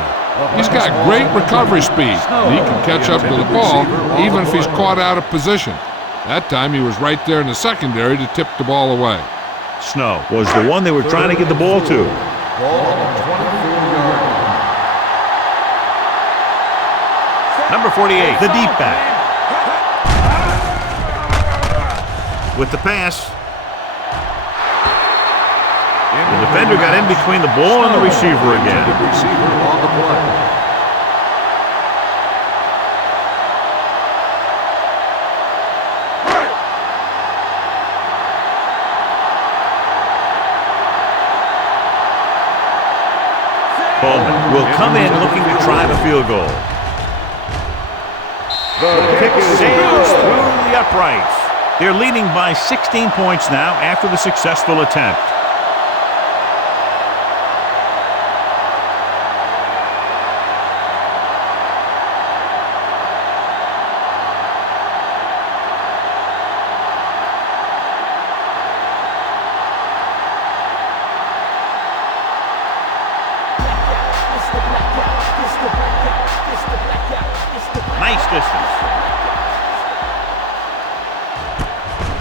He's got great recovery speed. He can catch up to the ball even if he's caught out of position. That time he was right there in the secondary to tip the ball away. Snow was the one they were trying to get the ball to. Ball on the 24-yard line. Number 48, the deep back. With the pass. The defender got in between the ball and the receiver again. The receiver on the play. Coleman will come in looking to try the field goal. The kick sails through the uprights. They're leading by 16 points now after the successful attempt. Nice distance.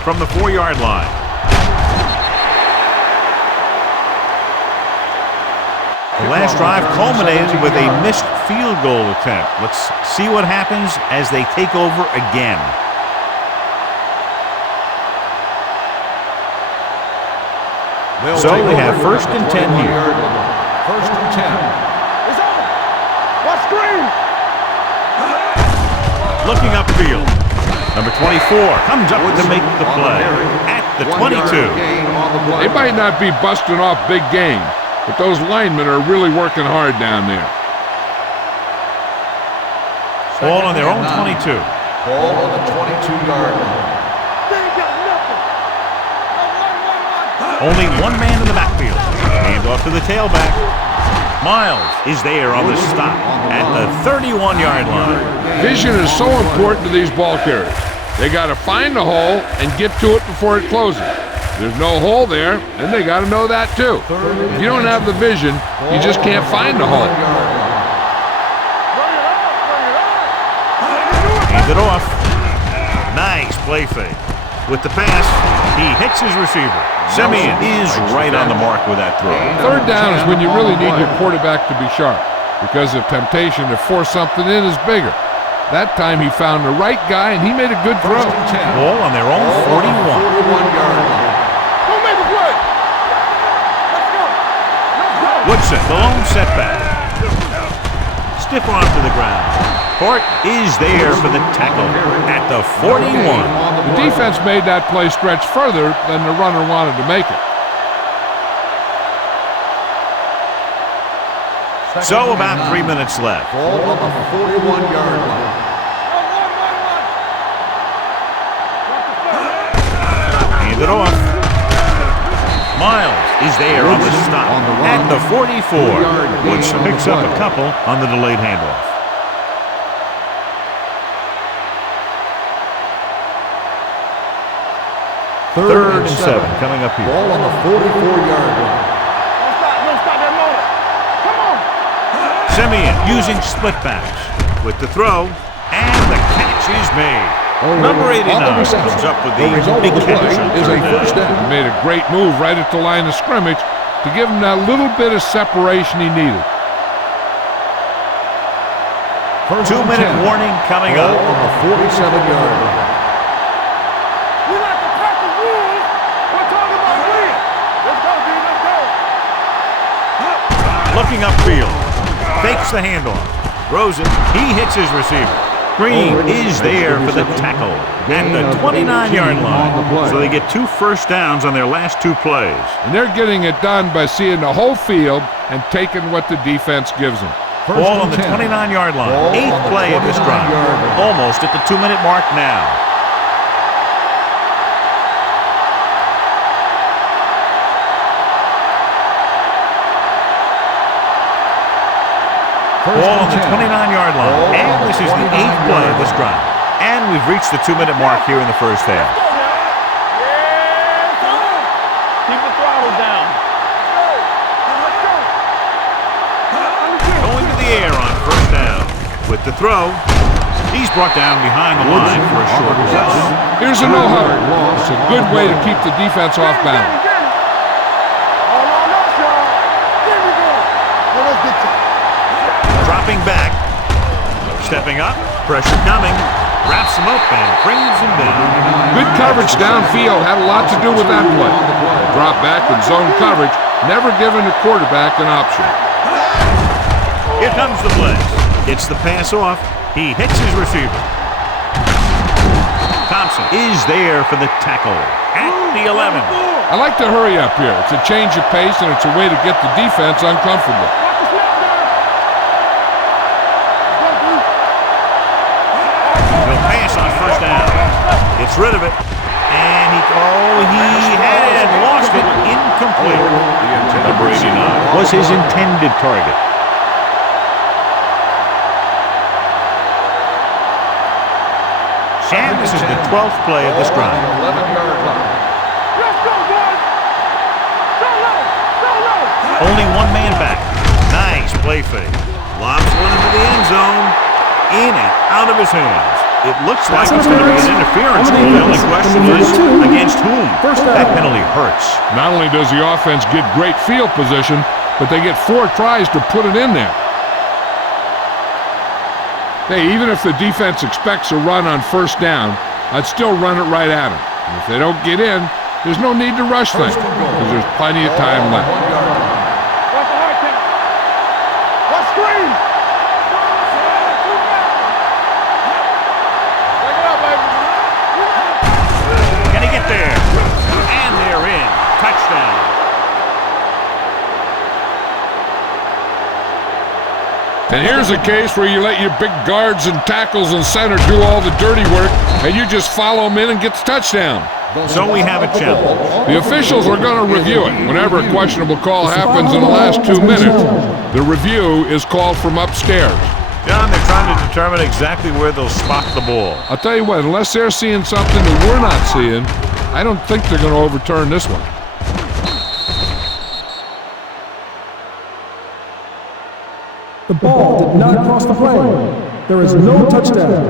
From the 4-yard line. The last drive culminated with a missed field goal attempt. Let's see what happens as they take over again. So we have 1st and 10 here. 1st and 10. It's on. What screen? Looking upfield. Number 24 comes up to make the play at the 22. They might not be busting off big game, but those linemen are really working hard down there. Ball on their own 22. Ball on the 22-yard line. They ain't got nothing. Only one man in the backfield. Hand off to the tailback. Miles is there on the stop at the 31-yard line. Vision is so important to these ball carriers. They got to find the hole and get to it before it closes. If there's no hole there, then they got to know that too. If you don't have the vision, you just can't find the hole. Hand it off. Nice play fake. With the pass, he hits his receiver. Simeon is right on the mark with that throw. 3rd down is when you really need your quarterback to be sharp, because the temptation to force something in is bigger. That time he found the right guy and he made a good throw. Ball on their own 41. 41-yard line. Don't make a play. Let's go. Woodson, the lone setback. Stiff arm to the ground. Hort is there for the tackle at the 41. The defense made that play stretch further than the runner wanted to make it. So about 3 minutes left. Ball on the 41-yard line. Hand it off. Miles is there on the stop at the 44. Woodson picks up a couple on the delayed handoff. 3rd and 7 coming up here. Ball on the 44-yard line. Don't stop that motor. Come on. Simeon using split backs with the throw, and the catch is made. Number 89 comes up with the big catch on Is a 3rd first down. down. He made a great move right at the line of scrimmage to give him that little bit of separation he needed. 2-minute warning coming Ball up. on the 47-yard line. We like to practice rules. We're talking about win. Let's go, dude. Let's go. Looking upfield. Fakes the handoff. Throws it. He hits his receiver. Green is there for the tackle at the 29-yard line. So they get 2 first downs on their last 2 plays. And they're getting it done by seeing the whole field and taking what the defense gives them. Ball on the 29-yard line. 8th play of this drive. Almost at the 2-minute mark now. Ball on the 29-yard line. And this is the 8th play of this drive. And we've reached the 2-minute mark here in the first half. Keep the throttle down. Going to the air on 1st down. With the throw, he's brought down behind the line for a short possession. Here's a no-huddle. It's a good way to keep the defense off balance. All on us, y'all. There we go. Well, let's get to it. Dropping back. Stepping up. Pressure coming. Wraps him up and brings him down. Good coverage downfield had a lot to do with that play. Drop back and zone coverage, never giving the quarterback an option. Here comes the blitz. Gets the pass off. He hits his receiver. Thompson is there for the tackle at the 11. I like to hurry up here. It's a change of pace and it's a way to get the defense uncomfortable. Watch the snap down. gets rid of it. And he had lost it. Incomplete. Number 89 was his intended target. And this is the 12th play of this drive. 11-yard line. Let's go, boys. Go low. Only one man back. Nice play fake. Lobs one into the end zone. In and out of his hands. It looks like it's going to be an interference. The only question is, against whom? That penalty hurts. Not only does the offense get great field position, but they get 4 tries to put it in there. Hey, even if the defense expects a run on first down, I'd still run it right at them. And if they don't get in, there's no need to rush things because there's plenty of time left. What's the hard count? What screen? Take it up, baby. Can he get there? And they're in. Touchdown. And here's a case where you let your big guards and tackles and center do all the dirty work, and you just follow them in and get the touchdown. So we have a challenge. The officials are going to review it. Whenever a questionable call happens in the last 2 minutes, the review is called from upstairs. John, they're trying to determine exactly where they'll spot the ball. I'll tell you what, unless they're seeing something that we're not seeing, I don't think they're going to overturn this one. The ball did not cross the plane. There is no touchdown.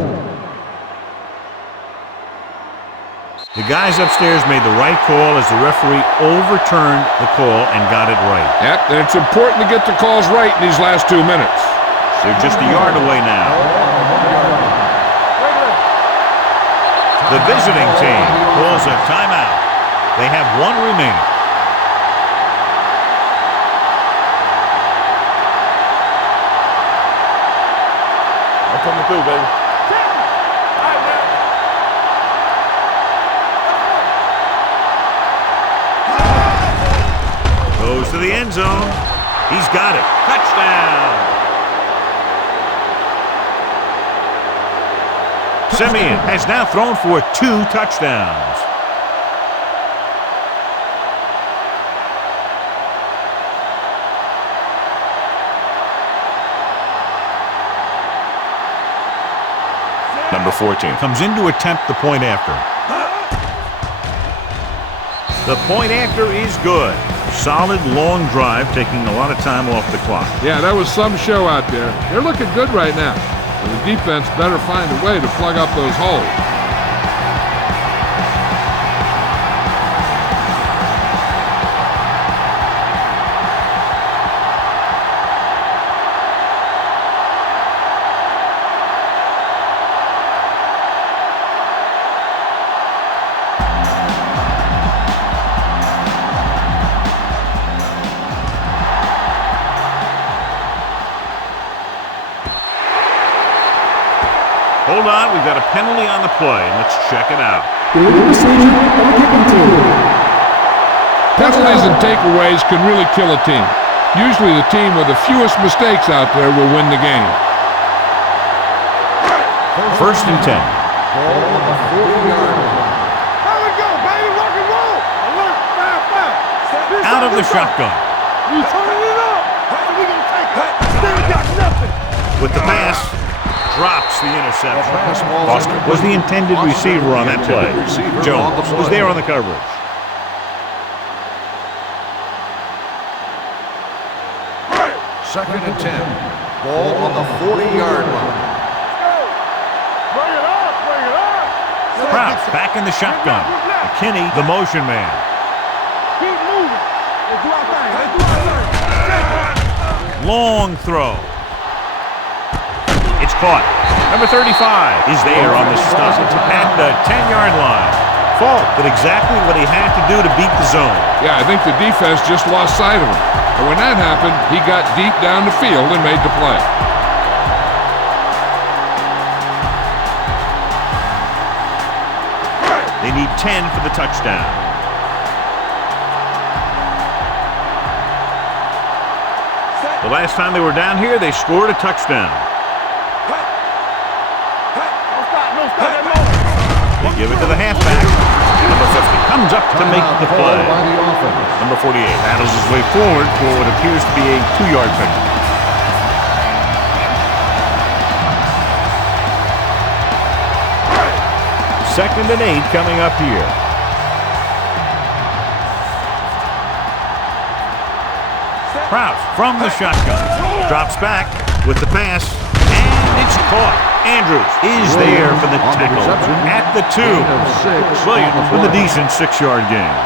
The guys upstairs made the right call as the referee overturned the call and got it right. Yep, and it's important to get the calls right in these last 2 minutes. They're just a yard away now. The visiting team calls a timeout. They have one remaining. I'm coming through, baby. All right, man. Goes to the end zone. He's got it. Touchdown. Simeon has now thrown for 2 touchdowns. Number 14 comes in to attempt the point after. The point after is good. Solid, long drive, taking a lot of time off the clock. Yeah, that was some show out there. They're looking good right now. And the defense better find a way to plug up those holes. Hold on, we've got a penalty on the play. Let's check it out. Illegal procedure on the kicking team. Penalties and takeaways can really kill a team. Usually the team with the fewest mistakes out there will win the game. First and 10. Ball on the 40-yard line. How we go, baby? Rock and roll. Alert, 5-5. Out of the shotgun. You turning it up. We gonna take it. Still got nothing. With the pass, drops the interception. Foster was the intended receiver on that play. Jones was there on the coverage. Second and 10. Ball on the 40-yard line. Bring it up, bring it up. Prout back in the shotgun. McKinney, the motion man. Keep moving. Let's do our thing. Let's do our thing. Long throw. It's caught. Number 35 is there on the stop at the 10-yard line. Fault did exactly what he had to do to beat the zone. Yeah, I think the defense just lost sight of him. And when that happened, he got deep down the field and made the play. They need 10 for the touchdown. The last time they were down here, they scored a touchdown. They give it it to the halfback. Number 50 comes up to make the play. By the offense. Number 48 battles his way forward for what appears to be a 2-yard pickup. Second and 8 coming up here. Krause from the shotgun. Drops back with the pass, and it's caught. Andrews is there for the tackle at the 2. Williams with a decent 6-yard gain.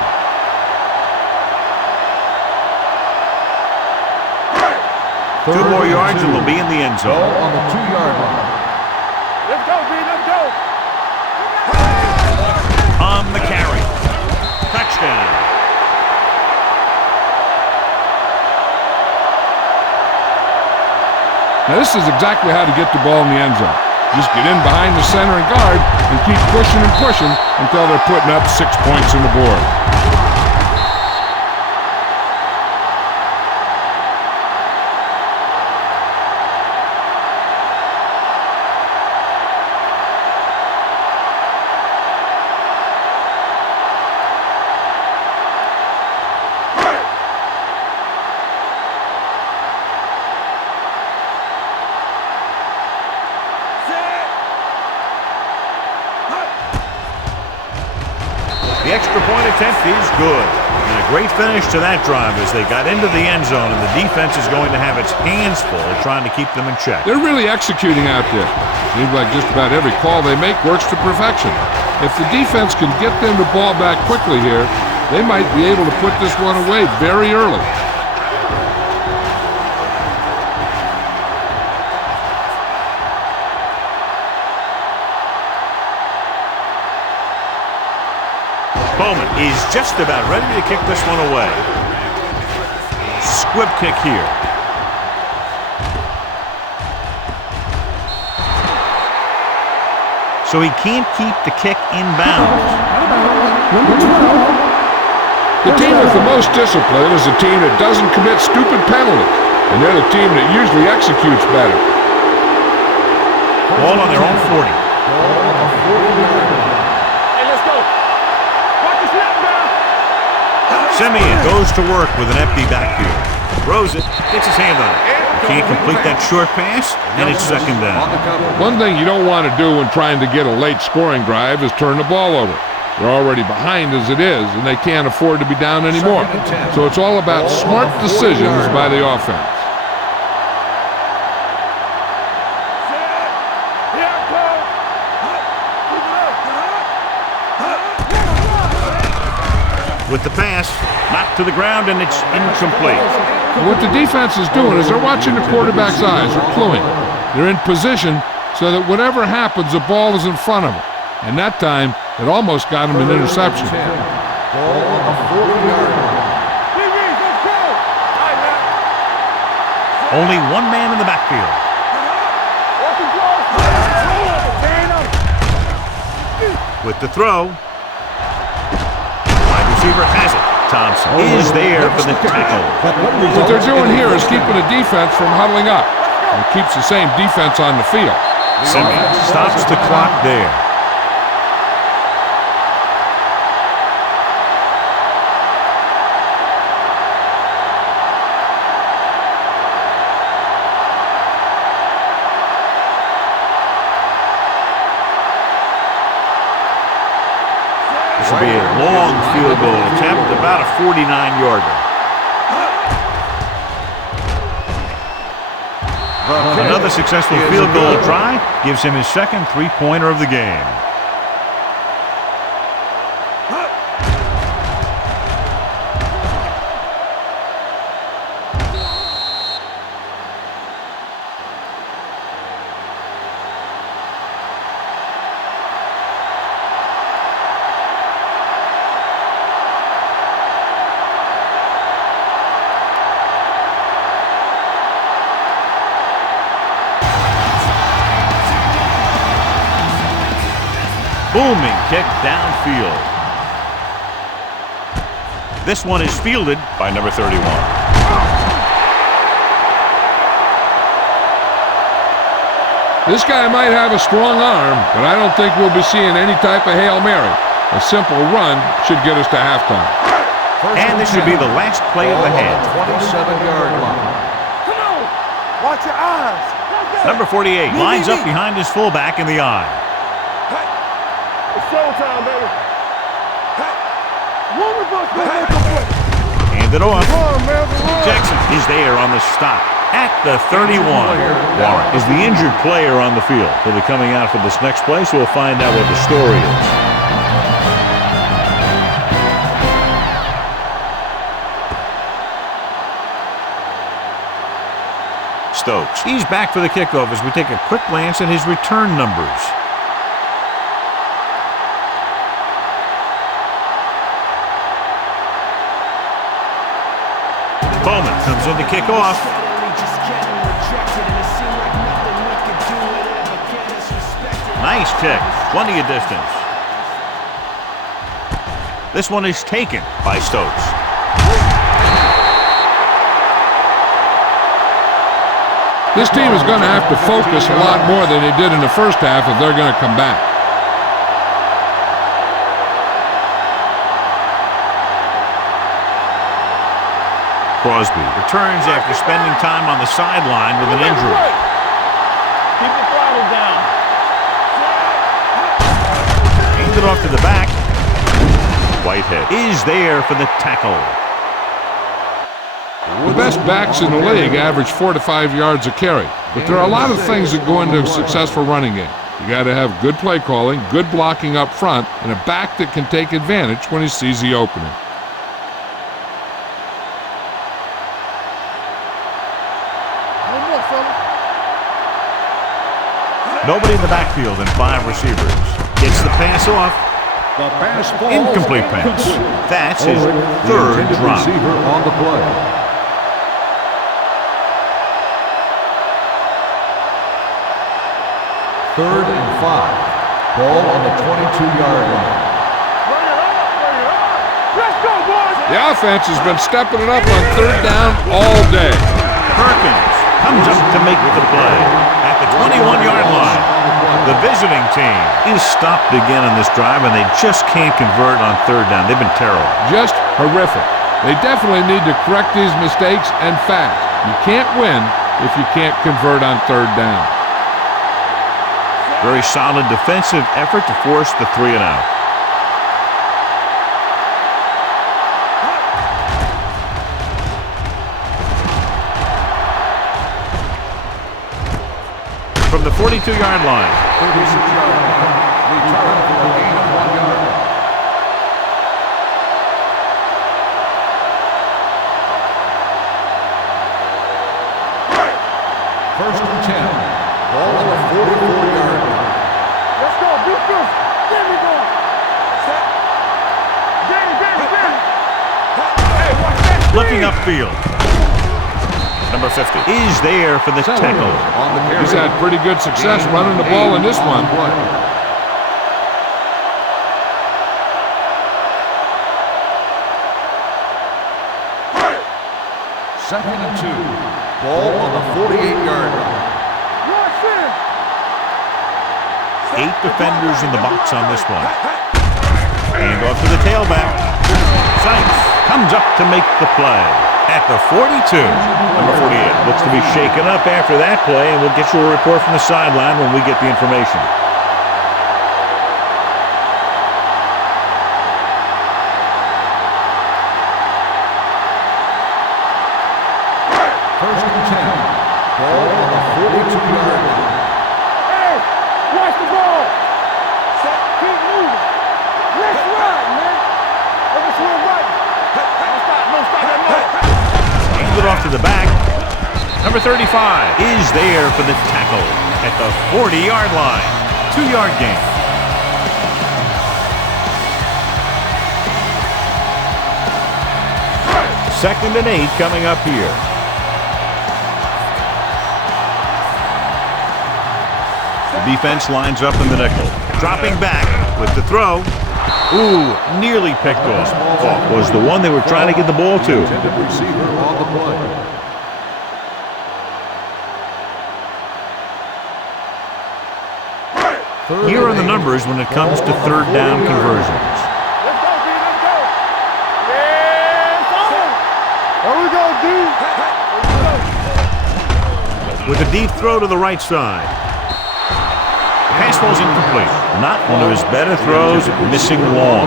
Two more yards and they'll be in the end zone. Ball on the 2-yard line. Let's go, B, let's go. On the carry. Touchdown. Now this is exactly how to get the ball in the end zone. Just get in behind the center and guard and keep pushing and pushing until they're putting up 6 points on the board. The extra point attempt is good. And a great finish to that drive as they got into the end zone, and the defense is going to have its hands full trying to keep them in check. They're really executing out there. Seems like just about every call they make works to perfection. If the defense can get them the ball back quickly here, they might be able to put this one away very early. Bowman is just about ready to kick this one away. Squib kick here. So he can't keep the kick in bounds. The team with the most discipline is the team that doesn't commit stupid penalties, and they're the team that usually executes better. Ball on their own 40. Ball on the 40-yard line. Hey, let's go. Watch the snap down. Simeon goes to work with an empty backfield. Throws it, gets his hand on it. Can't complete that short pass, and it's second down. One thing you don't want to do when trying to get a late scoring drive is turn the ball over. They're already behind as it is, and they can't afford to be down anymore. So it's all about smart decisions by the offense. With the pass, knocked to the ground, and it's incomplete. What the defense is doing is they're watching the quarterback's eyes. They're cluing. They're in position so that whatever happens, the ball is in front of them. And that time, it almost got him an interception. Ball on the 40-yard line. Let's go. All right, now. Only one man in the backfield. Walk and close. Stand up. With the throw. Wide receiver has it. Thompson is there for the tackle. What they're doing here is keeping the defense from huddling up. And keeps the same defense on the field. Simeon stops the clock there. This will be a long field goal attempt, about a 49-yarder. Another successful field goal try gives him his second three-pointer of the game. Booming kick downfield. This one is fielded by number 31. This guy might have a strong arm, but I don't think we'll be seeing any type of Hail Mary. A simple run should get us to halftime. And this should be the last play of the half. 27-yard line. Come on. Watch your eyes. Number 48 lines up behind his fullback in the eye. It's showtime, baby. One of us will make a play. Hand it off. Come on, man. Jackson is there on the stop at the 31. Warren is the injured player on the field. He'll be coming out for this next play, so we'll find out what the story is. Stokes. He's back for the kickoff as we take a quick glance at his return numbers. Coleman comes in to kick off. Nice kick. Plenty of distance. This one is taken by Stokes. This team is going to have to focus a lot more than they did in the first half if they're going to come back. Crosby returns after spending time on the sideline with an injury. Keep the throttle down. Hand it off to the back. Whitehead is there for the tackle. The best backs in the league average 4 to 5 yards a carry. But there are a lot of things that go into a successful running game. You got to have good play calling, good blocking up front, and a back that can take advantage when he sees the opening. Nobody in the backfield and 5 receivers. Gets the pass off. The pass falls Incomplete pass. That's his third drop. Receiver on the play. Third and 5. Ball on the 22-yard line. Bring it up. Bring it up. Let's go, boys. The offense has been stepping it up on third down all day. Perkins comes up to make the play at the 21-yard line. The visiting team is stopped again on this drive, and they just can't convert on third down. They've been terrible. Just horrific. They definitely need to correct these mistakes and fast. You can't win if you can't convert on third down. Very solid defensive effort to force the 3 and out. From the 42-yard line. 36-yard line. Return for a gain of 1 yard. First and 10. Ball on the 44-yard line. Let's go. Defense. There we go. Set. Game. Hey, watch that. Looking upfield. Number 50 is there for the tackle. On the carry. He's had pretty good success running the ball in this one. Second and 2. Ball on the 48-yard line. Watch him. 8 defenders in the box on this one. Hand off to the tailback. Sykes comes up to make the play at the 42. Number 48 looks to be shaken up after that play, and we'll get you a report from the sideline when we get the information. First and 10. Ball on the 42-yard line. Hey, watch the ball. Set. Keep moving. Let's run, man. Let's run right. No stop. Hands it off to the back. Number 35 is there for the tackle at the 40-yard line. 2-yard gain. Second and 8 coming up here. The defense lines up in the nickel. Dropping back with the throw. Ooh, nearly picked off. Was the one they were trying to get the ball to. Intended receiver on the play. Here are the numbers when it comes to third down conversions. Let's go, D. Let's go. Yeah, forward. There we go, D. With a deep throw to the right side. Pass falls incomplete. Not one of his better throws, missing long.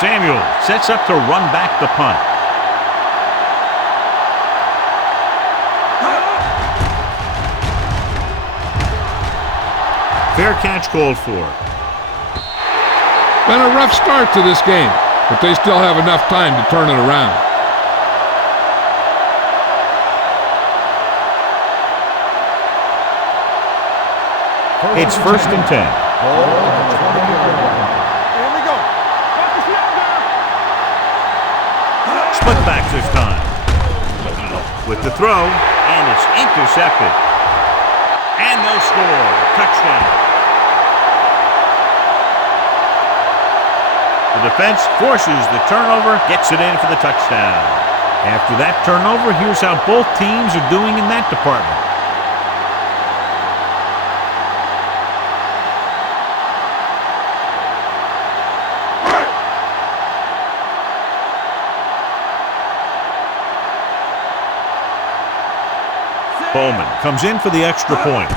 Samuel sets up to run back the punt. Fair catch called for. Been a rough start to this game, but they still have enough time to turn it around. It's 1st and 10. Here we go. Got the snap down. Split back this time. With the throw, and it's intercepted. And they'll score. Touchdown. The defense forces the turnover, gets it in for the touchdown. After that turnover, here's how both teams are doing in that department. Bowman comes in for the extra point.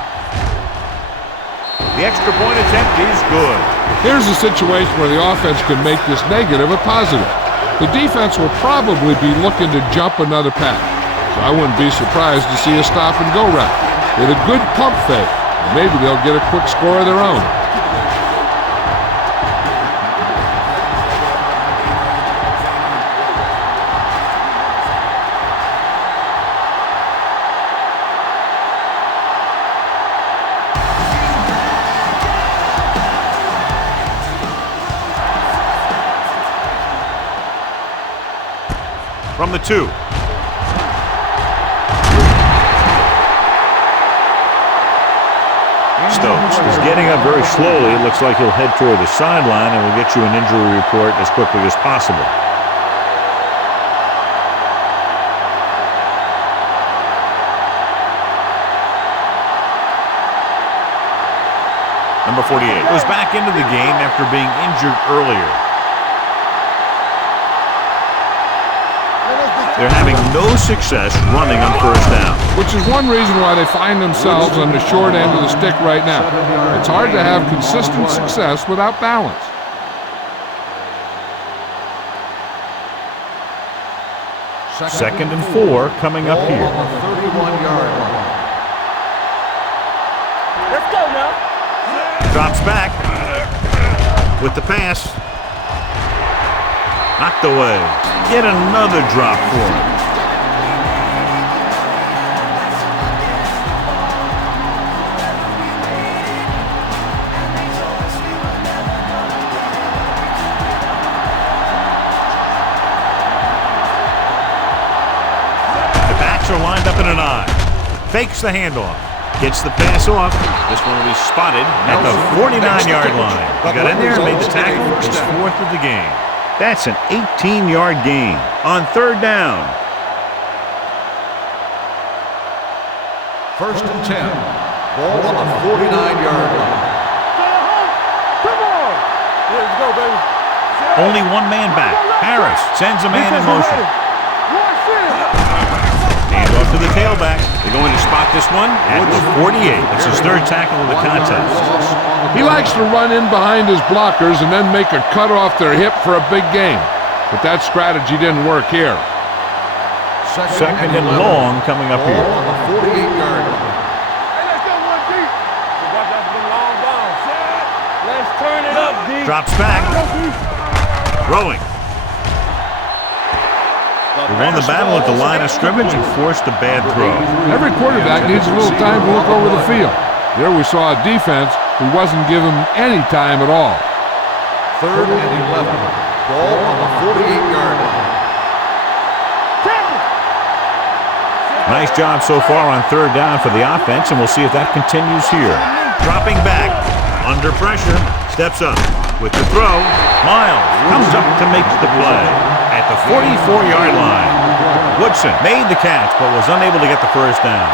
The extra point attempt is good. Here's a situation where the offense can make this negative a positive. The defense will probably be looking to jump another pass, so I wouldn't be surprised to see a stop-and-go route with a good pump fake. Maybe they'll get a quick score of their own. From the 2. Stokes is getting up very slowly. It looks like he'll head toward the sideline, and we'll get you an injury report as quickly as possible. Number 48 goes back into the game after being injured earlier. They're having no success running on 1st down. Which is one reason why they find themselves on the short end of the stick right now. It's hard to have consistent success without balance. Second and 4 coming up here. 31-yard line. Let's go now. Drops back with the pass. Knocked away. Get another drop for him. The backs are lined up in an I. Fakes the handoff. Gets the pass off. This one will be spotted at the 49-yard line. He got in there and made the tackle. His 4th of the game. That's an 18-yard gain on 3rd down. 1st and 10. Ball on the 49-yard line. Come on. Let's go, baby. Only one man back. Harris sends a man in motion. Hand off to the tailback. They're going to spot this one at the 48. It's his 3rd tackle of the contest. He likes to run in behind his blockers and then make a cut off their hip for a big gain. But that strategy didn't work here. Second and long coming up here. On the 48-yard line. Hey, let's go one deep. Watch out for the long ball. Let's turn it up, D. Drops back. Throwing. They won the battle at the line of scrimmage and forced a bad throw. Every quarterback needs a little time to look over the field. There we saw a defense who wasn't given any time at all. 3rd and 11. Ball on the 48-yard line. Nice job so far on 3rd down for the offense, and we'll see if that continues here. Dropping back, under pressure, steps up with the throw. Miles comes up to make the play at the 44-yard line. Woodson made the catch but was unable to get the first down.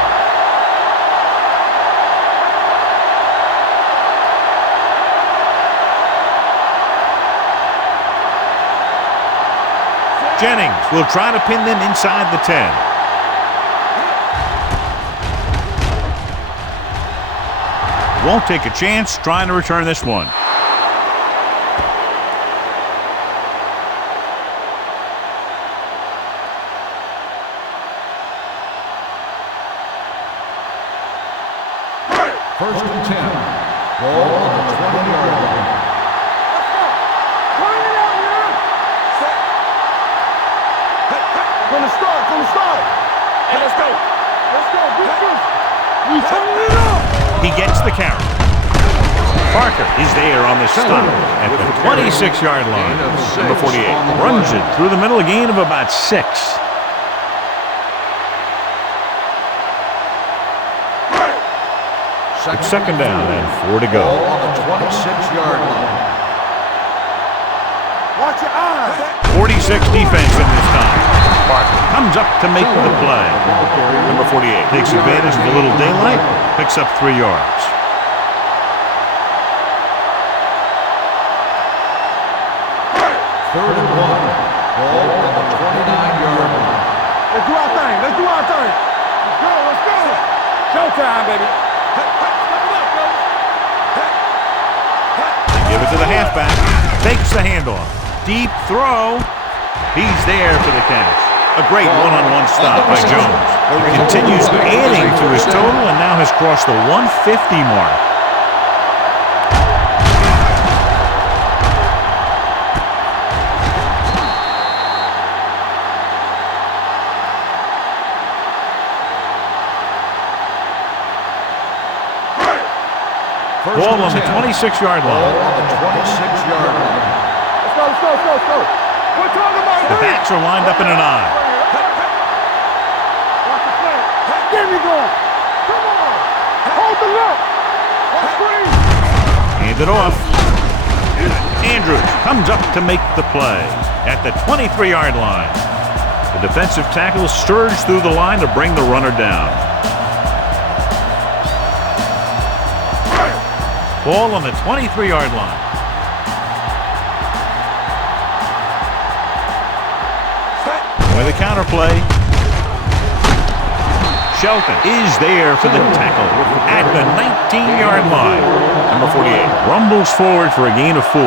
Jennings will try to pin them inside the 10. Won't take a chance trying to return this one. First and 10. Ball on the 20-yard line. Gonna start. Hey, let's go. We turning it up. He gets the carry. Parker is there on the stop at the 26-yard line. Number 48 runs it through the middle, a gain of about 6. It's second down and 4 to go. Ball on the 26-yard line. Watch your eyes. 46 defense in this time. Parker comes up to make the play. Number 48 takes advantage of a little daylight, picks up 3 yards. Third and 1. Ball on the 29-yard line. Let's do our thing. Let's go. Showtime, baby. Give it to the halfback. Takes the handoff. Deep throw. He's there for the catch. A great one-on-one stop by Jones. He continues adding to his total and now has crossed the 150 mark. Ball on the 26-yard line. Ball on the 26-yard line. Let's go. We're talking about The backs are lined up in an eye. Watch the play. Get me going. Come on. Hold the look. Watch screen. Hand it off. Andrews comes up to make the play at the 23-yard line. The defensive tackle surged through the line to bring the runner down. Ball on the 23-yard line. With a counter play. Shelton is there for the tackle at the 19-yard line. Number 48 rumbles forward for a gain of 4.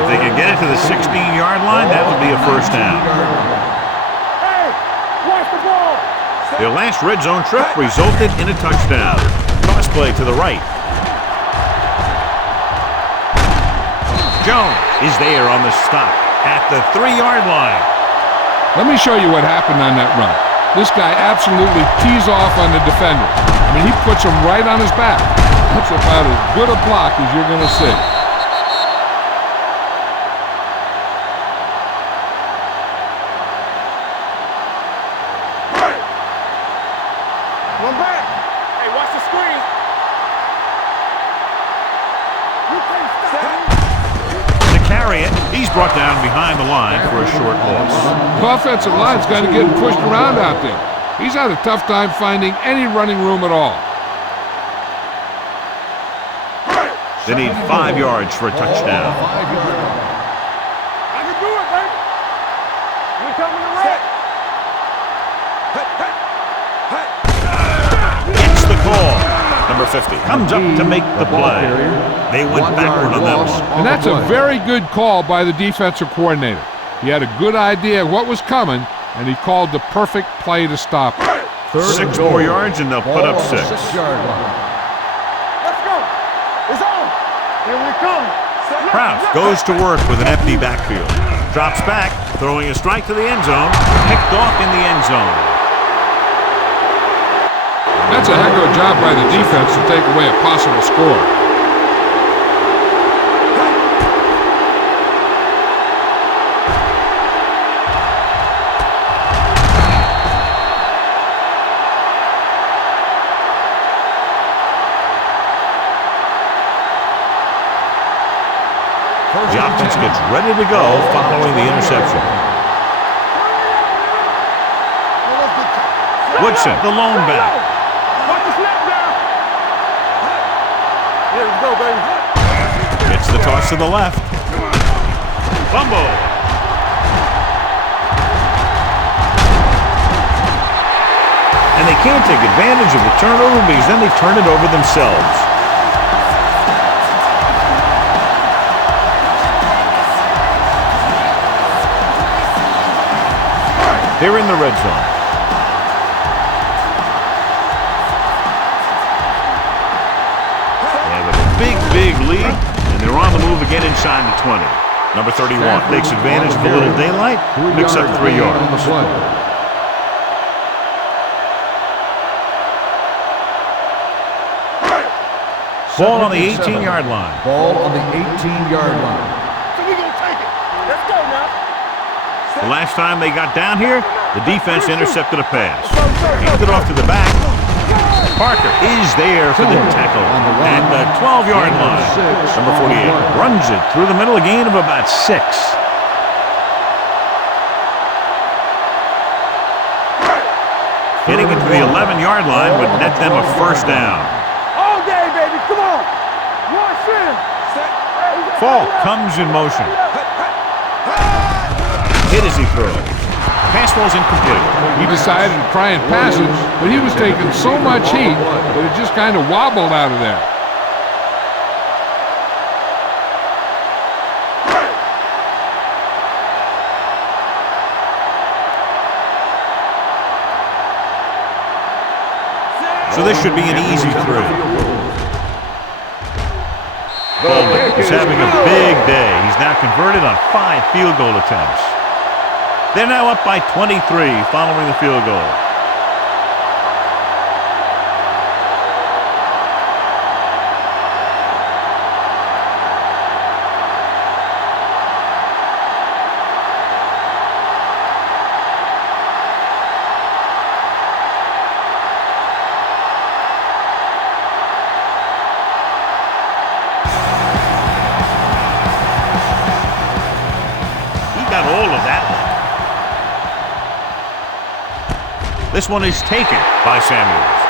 If they can get it to the 16-yard line, that would be a first down. Hey, watch the ball. Their last red zone trip resulted in a touchdown. Cross play to the right. Jones is there on the stop at the 3-yard line. Let me show you what happened on that run. This guy absolutely tees off on the defender. I mean, he puts him right on his back. That's about as good a block as you're going to see. One back. Hey, watch the screen. You can't stop me. To carry it, he's brought down behind the line for a short loss. The offensive line's got to get pushed around out there. He's had a tough time finding any running room at all. They need 5 yards for a touchdown. I can do it, baby. We coming to red. Gets the call. Number 50 comes up to make the play. They went backward on that one. And that's a very good call by the defensive coordinator. He had a good idea of what was coming, and he called the perfect play to stop it. 6 more yards and they'll put up 6. Let's go. It's on. Here we come. Kraus goes to work with an empty backfield. Drops back, throwing a strike to the end zone. Picked off in the end zone. That's a heck of a job by the defense to take away a possible score. gets ready to go following the interception. Woodson, the lone back. Watch the snap down. Here we go, baby. Gets the toss to the left. Fumble. And they can't take advantage of the turnover because then they turn it over themselves. They're in the red zone. They have a big lead, and they're on the move again inside the 20. Number 31 takes advantage of a little daylight, picks up 3 yards. Ball on the 18-yard line. Ball on the 18-yard line. So we gonna take it. Let's go now. The last time they got down here, the defense intercepted a pass. Handed it off to the back. Parker is there for the tackle at the 12-yard line. Number 48 runs it through the middle, a gain of about 6. Getting it to the 11-yard line would net them a first down. All day, baby. Come on. One sin. Falk comes in motion. Hit as he throws. Pass ball's incomplete. He decided to try and pass it, but he was taking so much heat that it just kind of wobbled out of there. So this should be an easy throw. Bowman is having a big day. He's now converted on 5 field goal attempts. They're now up by 23 following the field goal. He got all of that. This one is taken by Samuels.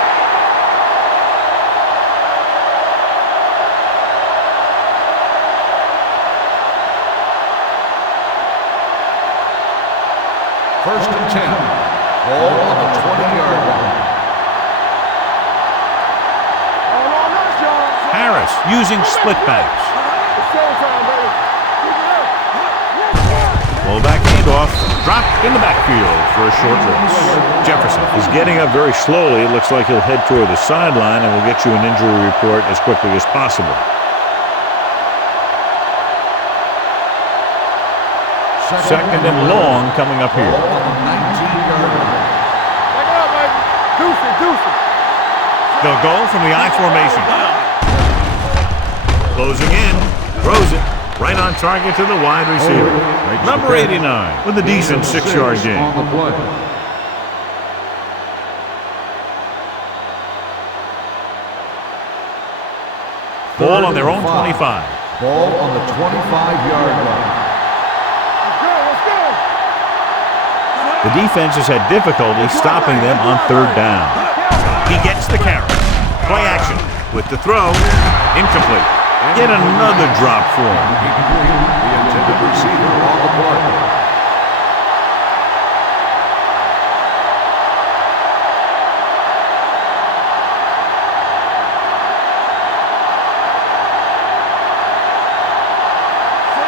First and 10. Ball on the 20-yard line. All on us, y'all. Harris using split backs. It's showtime, baby. Keep it up. Fullback handoff. Dropped in the backfield for a short loss. Jefferson is getting up very slowly. It looks like he'll head toward the sideline, and we'll get you an injury report as quickly as possible. Second and long coming up here. Ball on the 19-yard line. Back it up, baby. Deuce it. They'll go from the I formation. Closing in. Throws it. Right on target to the wide receiver. Number 89 with a decent 6-yard gain. On the play. Ball on their own 25. Ball on the 25-yard line. Let's go. The defense has had difficulty stopping them on 3rd down. He gets the carry. Play action with the throw. Incomplete. Yet another drop for him. Incomplete. The intended receiver on the play.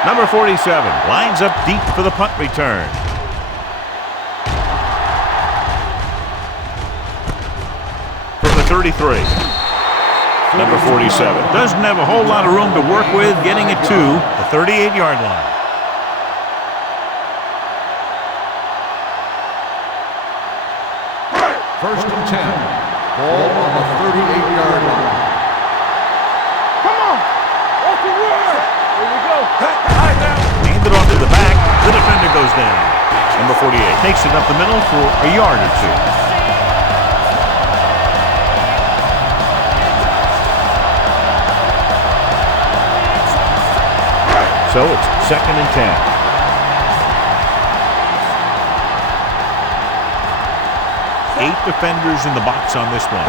Number 47 lines up deep for the punt return. From the 33. Number 47 doesn't have a whole lot of room to work with, getting it to the 38-yard line. First and 10. Ball on the 38-yard line. Come on. Off the run. Here we go. All right, now. Handed off to the back. The defender goes down. Number 48 takes it up the middle for a yard or 2. So it's 2nd and 10. Eight defenders in the box on this one.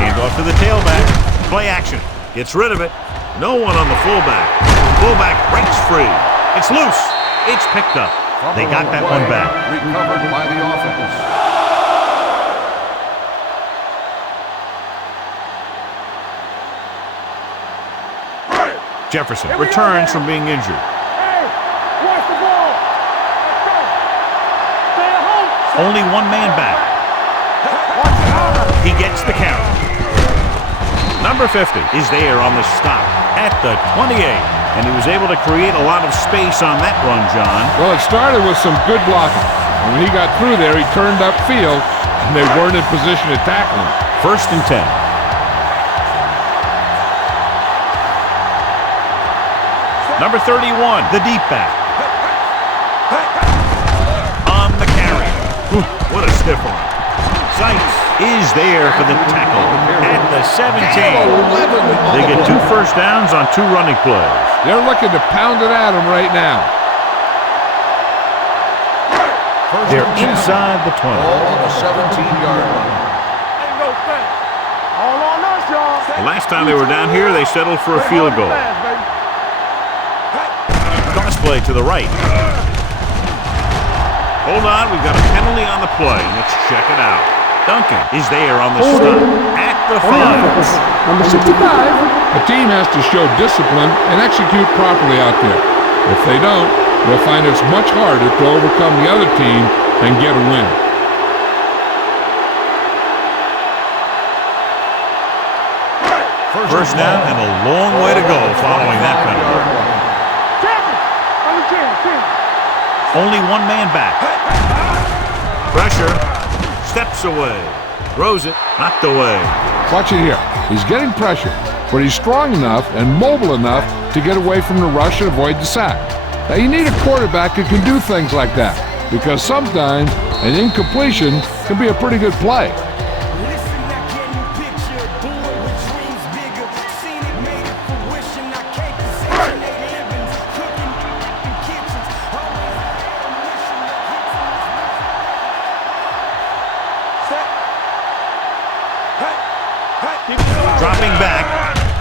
Hand off to the tailback. Play action. Gets rid of it. No one on the fullback. Fullback breaks free. It's loose. It's picked up. They got that one back. Recovered by the offense. Jefferson returns from being injured. Hey, watch the ball. Let's go. Stay at home. Only one man back. Watch it out. He gets the carry. Number 50 is there on the stop at the 28. And he was able to create a lot of space on that run, John. Well, it started with some good blocking. And when he got through there, he turned upfield, and they weren't in position to tackle him. 1st and 10. Number 31, the deep back. On the carry. What a stiff arm. Sykes is there for the tackle at the 17. They get 2 first downs on 2 running plays. They're looking to pound it at him right now. They're inside the 20. Ball on the 17-yard line. Ain't no thing. All on us, y'all. The last time they were down here, they settled for a field goal. Cross play to the right. Hold on, we've got a penalty on the play. Let's check it out. Duncan is there on the stop at the 5. Number 65. A team has to show discipline and execute properly out there. If they don't, they'll find it's much harder to overcome the other team and get a win. First down and a long way to go following that penalty. Only one man back. Pressure. Steps away. Throws it. Knocked away. Watch it here. He's getting pressure, but he's strong enough and mobile enough to get away from the rush and avoid the sack. Now, you need a quarterback who can do things like that, because sometimes an incompletion can be a pretty good play. Dropping back.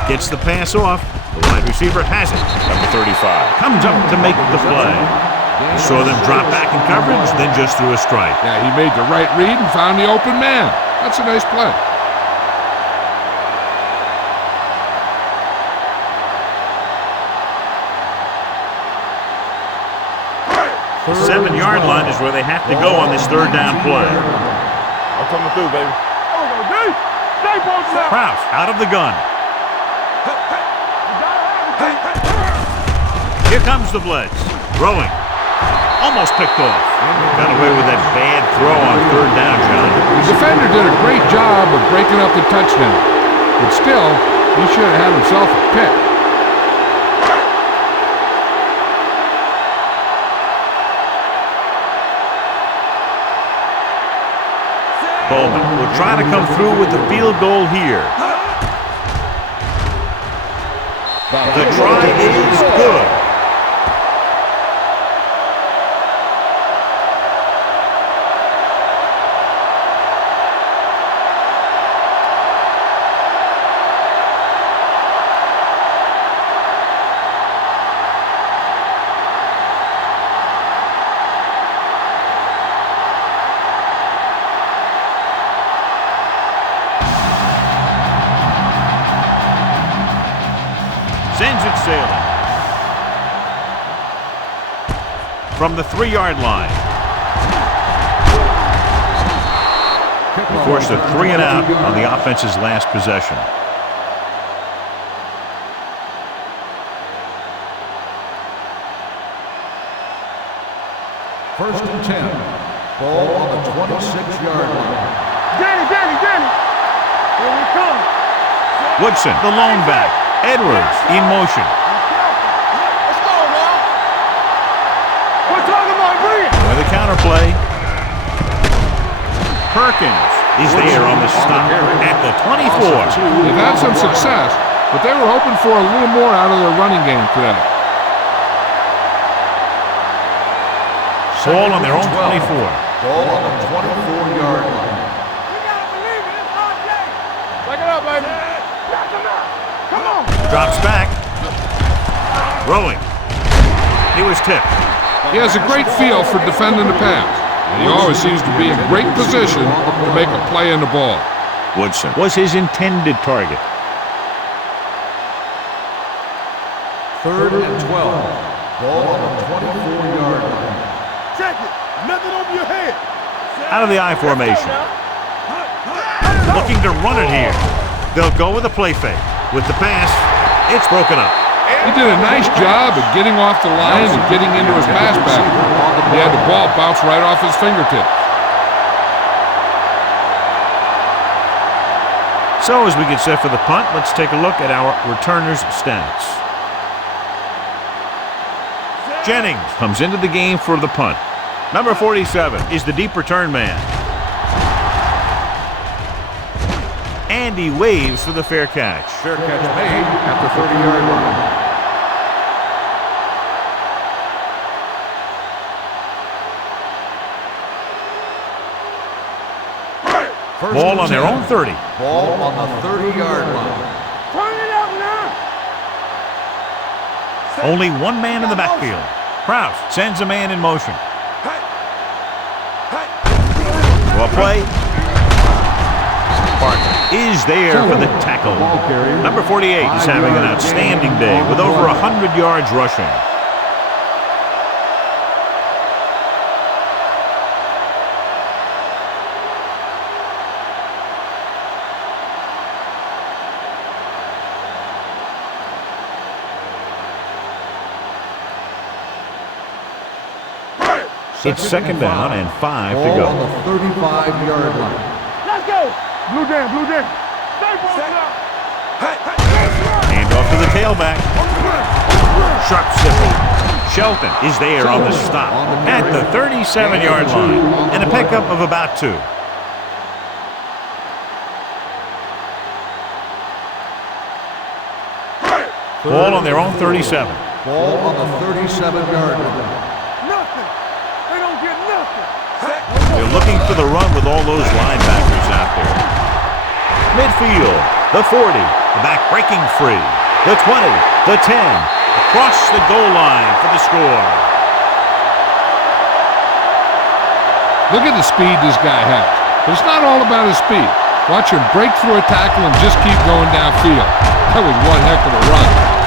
Gets the pass off. The wide receiver has it. Number 35 comes up to make the play. He saw them drop back in coverage, then just threw a strike. Yeah, he made the right read and found the open man. That's a nice play. The 7-yard line is where they have to go on this 3rd down play. I'm coming through, baby. There we go, D. Stay both now. Kraus out of the gun. Here comes the blitz. Throwing. Almost picked off. Got away with that bad throw on 3rd down, John. The defender did a great job of breaking up the touchdown, but still, he should have had himself a pick. Bowman will try to come through with the field goal here. The try is good. Sends it sailing. From the 3-yard line. Forced a 3 and out on the offense's last possession. First and 10. Ball on the 26-yard line. Danny. Here we come. Woodson, the lone back. Edwards in motion. Let's go, man. We're talking about bringing. With a counterplay. Perkins is there on the stop at the 24. They've had some success, but they were hoping for a little more out of their running game today. Ball on their own 24. Ball on the 24-yard line. You gotta believe it. It's our day. Back it up, baby. Back him up. Come on. Drops back. Throwing. He was tipped. He has a great feel for defending the pass, and he always seems to be in great position to make a play in the ball. Woodson was his intended target. 3rd and 12. Ball on the 24-yard line. Check it. Nothing over your head. Out of the I formation. Looking to run it here. They'll go with a play fake. With the pass, it's broken up. He did a nice job of getting off the line and getting into his pass pattern. He had the ball bounce right off his fingertips. So as we get set for the punt, let's take a look at our returners' stats. Jennings comes into the game for the punt. Number 47 is the deep return man. And he waves for the fair catch. Fair catch made at the 30-yard line. Ball on their own 30. Ball on the 30-yard line. Turn it out now. Only one man in the backfield. Kraus sends a man in motion. Well play. Parker is there for the tackle. Number 48 is having an outstanding day with over 100 yards rushing. It's 2nd down and 5 to go. Ball on the 35-yard line. Let's go. Blue jam, blue jam. Stay broken up. Hand off to the tailback. Sharp signal. Shelton is there on the stop at the 37-yard line and a pickup of about 2. Ball on their own 37. Ball on the 37-yard line. Nothing. They don't get nothing. They're looking for the run with all those linebackers out there. Midfield, the 40, the back breaking free, the 20, the 10, across the goal line for the score. Look at the speed this guy has. But it's not all about his speed. Watch him break through a tackle and just keep going downfield. That was one heck of a run.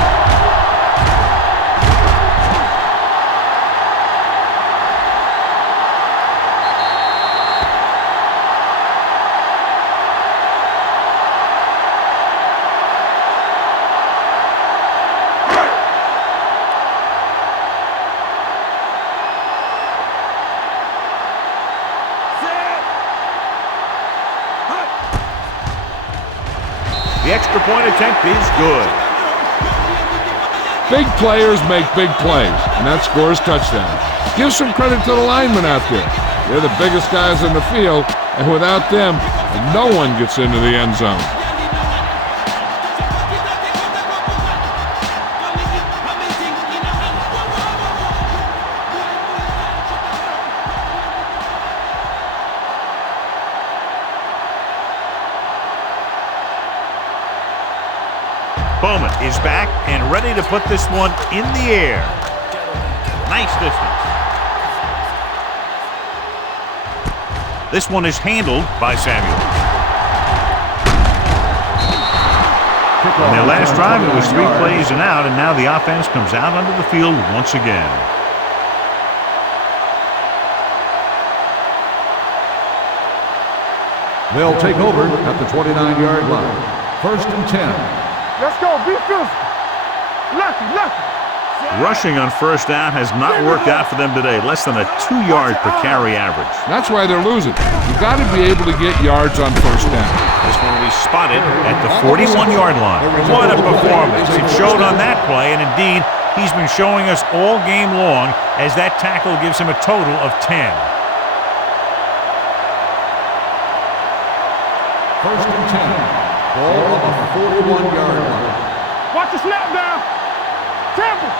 The extra point attempt is good. Big players make big plays, and that scores touchdowns. Give some credit to the linemen out there. They're the biggest guys in the field, and without them, no one gets into the end zone. Bowman is back and ready to put this one in the air. Nice distance. This one is handled by Samuel. On their last drive, it was 3 plays and out, and now the offense comes out onto the field once again. They'll take over at the 29-yard line. 1st and 10. Let's go. Be physical. Lucky. Rushing on 1st down has not worked out for them today. Less than a 2-yard per carry average. That's why they're losing. You've got to be able to get yards on 1st down. This one will be spotted at the 41-yard line. What a performance. It showed on that play, and indeed, he's been showing us all game long as that tackle gives him a total of 10. 1st and 10. Ball on the 41-yard line. Watch the snap down. Temple.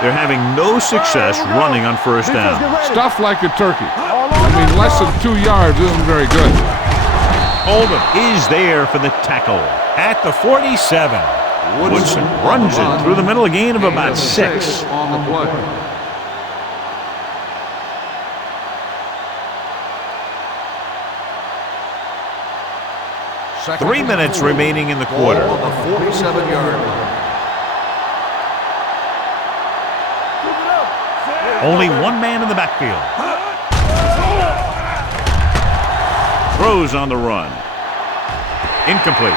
They're having no success running on first down. Stuff like a turkey. I mean, less than 2 yards isn't very good. Oldham is there for the tackle at the 47. Woodson runs it through the middle, a gain of about 6. On the play. Second 3 minutes remaining in the quarter. Ball on the 47-yard line. Only one man in the backfield. Throws on the run. Incomplete.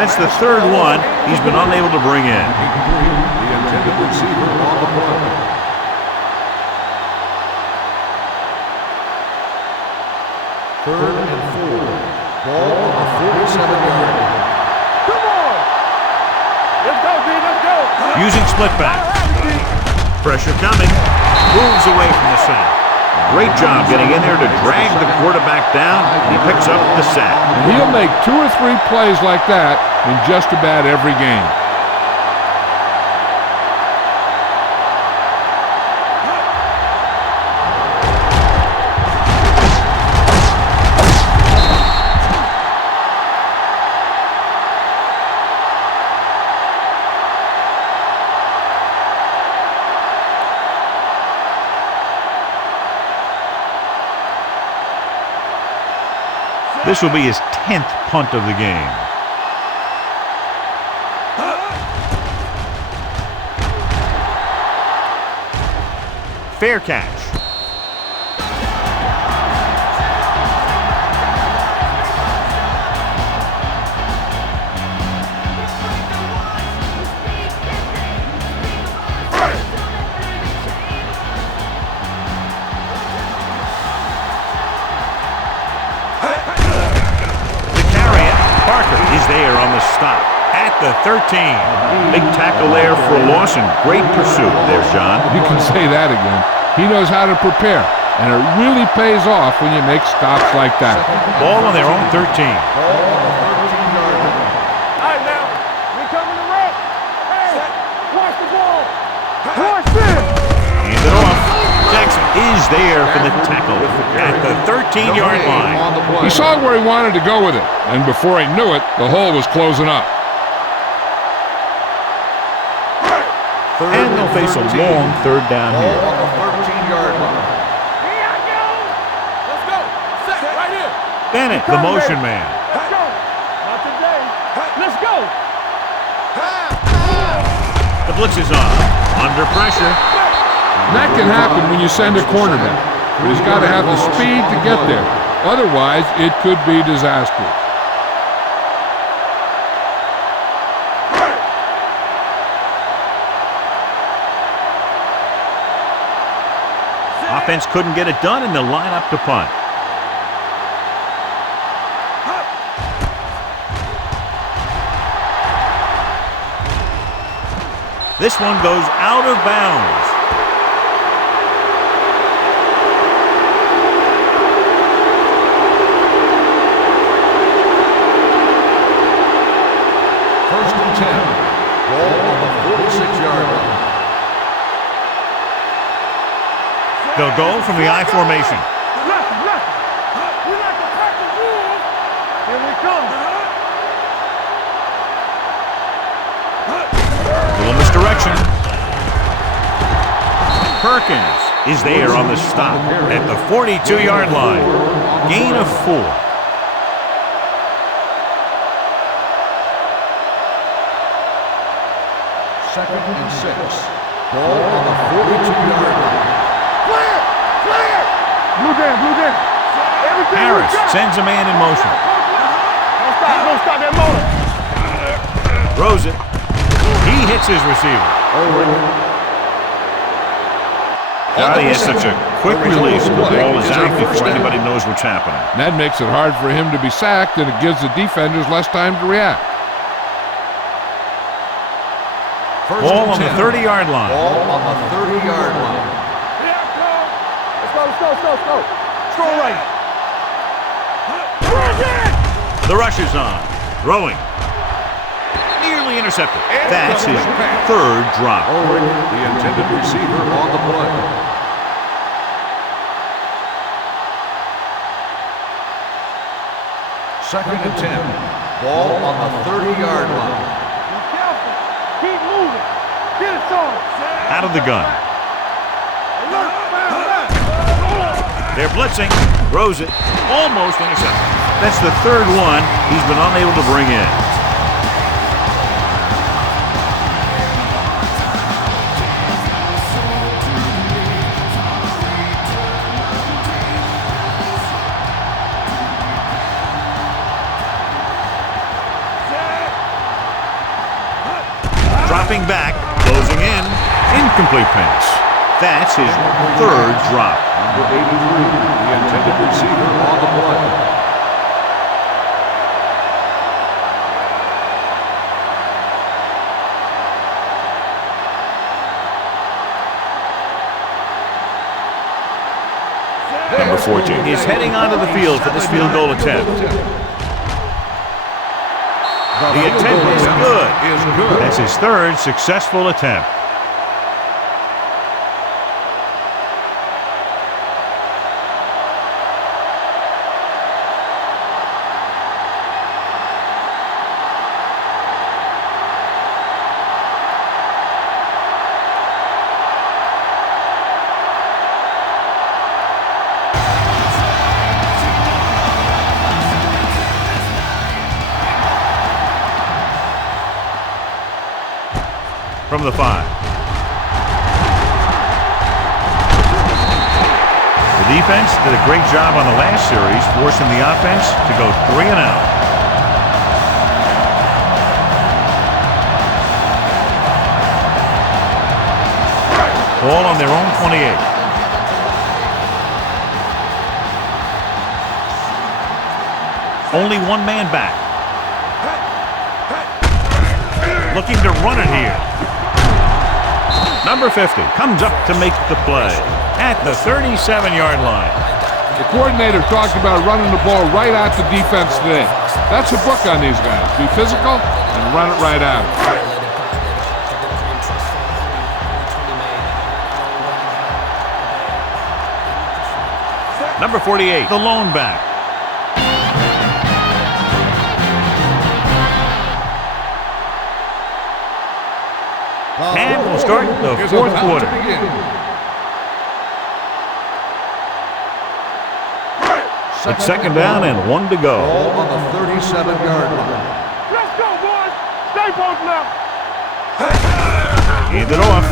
That's the third one he's been unable to bring in. The intended receiver on the play. Third and 4. Ball on the 47-yard line. Come on! Let's go, D, let's go! Using split back. Pressure coming. Moves away from the sack. Great job getting in there to drag the quarterback down. He picks up the sack. And he'll make 2 or 3 plays like that in just about every game. This will be his 10th punt of the game. Fair catch. Is there on the stop at the 13. Big tackle there for a loss and great pursuit there, John. You can say that again. He knows how to prepare, and it really pays off when you make stops like that. Ball on their own 13. Ball on the 13-yard line. All right, now, we coming to wreck. Hey, watch the ball. Watch this. Hand it off. Jackson is there for the tackle at the 13-yard line. He saw where he wanted to go with it, and before he knew it, the hole was closing up. And they'll face a long third down Ball here. on the 13-yard line. Here I go. Let's go. Set right here. Bennett, the motion man. Let's go. Not today. Let's go. The blitz is on. Under pressure. That can happen when you send a cornerback, but he's got to have the speed to get there. Otherwise, it could be disastrous. Offense couldn't get it done, and they'll line up to punt. This one goes out of bounds. First and 10. Ball on the 46-yard line. They'll go from the I formation. Left. We like to crack the rules. Here we come. Little misdirection. Perkins is there on the stop at the 42-yard line. Gain of 4. Second and 6. Ball on the 42-yard line. Clear. Blue down. Everything Harris we got. sends a man in motion. Don't stop that motor. Throws it. He hits his receiver. Johnny has such a quick release. The ball is out before anybody knows what's happening. That makes it hard for him to be sacked, and it gives the defenders less time to react. First Ball and on the 10. 30-yard line. Ball on the 30-yard line. Here I come. Let's go. Stroll right. Bring it. The rush is on. Throwing. Nearly Totally intercepted. That's his third drop. Ulrich, the intended receiver on the play. Second and 10. Ball on the 30-yard line. Be careful. Keep moving. Get it on. Out of the gun. They're blitzing. Throws it. Almost intercepted. That's the third one he's been unable to bring in. Dropping back, closing in, incomplete pass. That's his third drop. Number 83, the intended receiver on the play. Number 14 is heading onto the field for this field goal attempt. The attempt is good. That's his third successful attempt. From the 5. The defense did a great job on the last series, forcing the offense to go 3 and out. Ball on their own 28. Only one man back. Looking to run it here. Number 50 comes up to make the play at the 37-yard line. The coordinator talked about running the ball right out to defense today. That's a book on these guys. Be physical and run it right out. Number 48, the lone back. And we'll start the fourth quarter. It's second down and 1 to go. Ball on the 37-yard line. Let's go, boys. Stay posted now. Hand it off.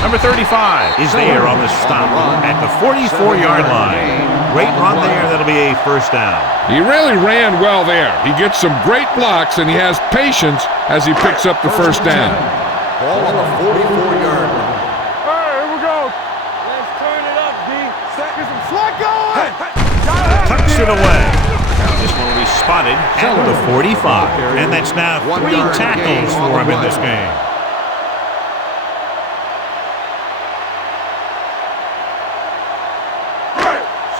Number 35 is there on the stop at the 44-yard line. Great run there. That'll be a first down. He really ran well there. He gets some great blocks, and he has patience as he picks up the first down. Ball on the 44-yard line. All right, here we go. Let's turn it up, D. Get some slack going. Tucks it away. This one will be spotted at the 45. And that's now 3 tackles for him in this game.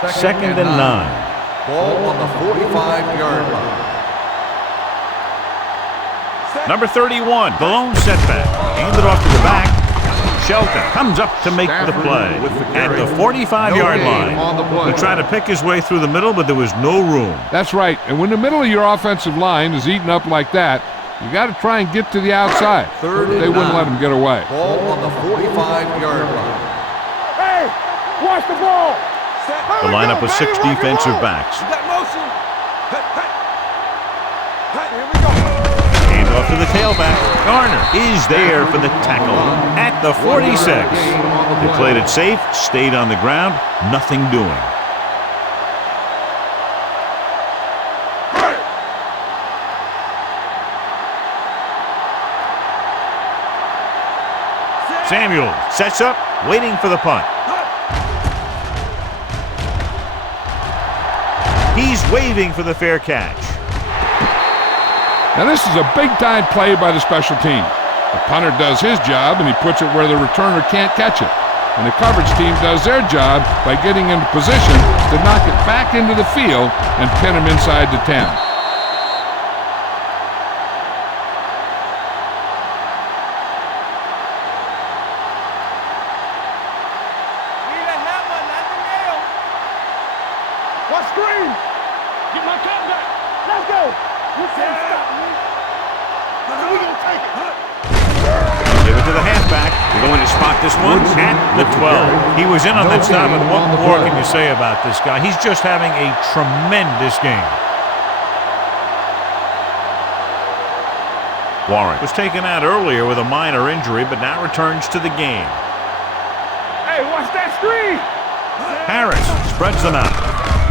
Second and 9. Ball on the 45-yard line. Number 31, the lone setback. Handed off to the back. Shelton comes up to make the play at the 45-yard line. He tried to pick his way through the middle, but there was no room. That's right. And when the middle of your offensive line is eaten up like that, you got to try and get to the outside. They wouldn't let him get away. Ball on the 45-yard line. Hey, watch the ball. The lineup of 6 defensive backs. You got motion. Here we go. Hand off to the tailback. Garner is there for the tackle at the 46. They played it safe, stayed on the ground, nothing doing. Samuel sets up, waiting for the punt. He's waving for the fair catch. Now this is a big-time play by the special team. The punter does his job, and he puts it where the returner can't catch it. And the coverage team does their job by getting into position to knock it back into the field and pin him inside the 10. What screen? Get my cut back. Let's go. You can't stop me. We gonna take it. Give it to the halfback. We're going to spot this one at the 12. He was in on that stop, and what more can you say about this guy? He's just having a tremendous game. Warren was taken out earlier with a minor injury, but now returns to the game. Hey, watch that screen. Harris spreads them out.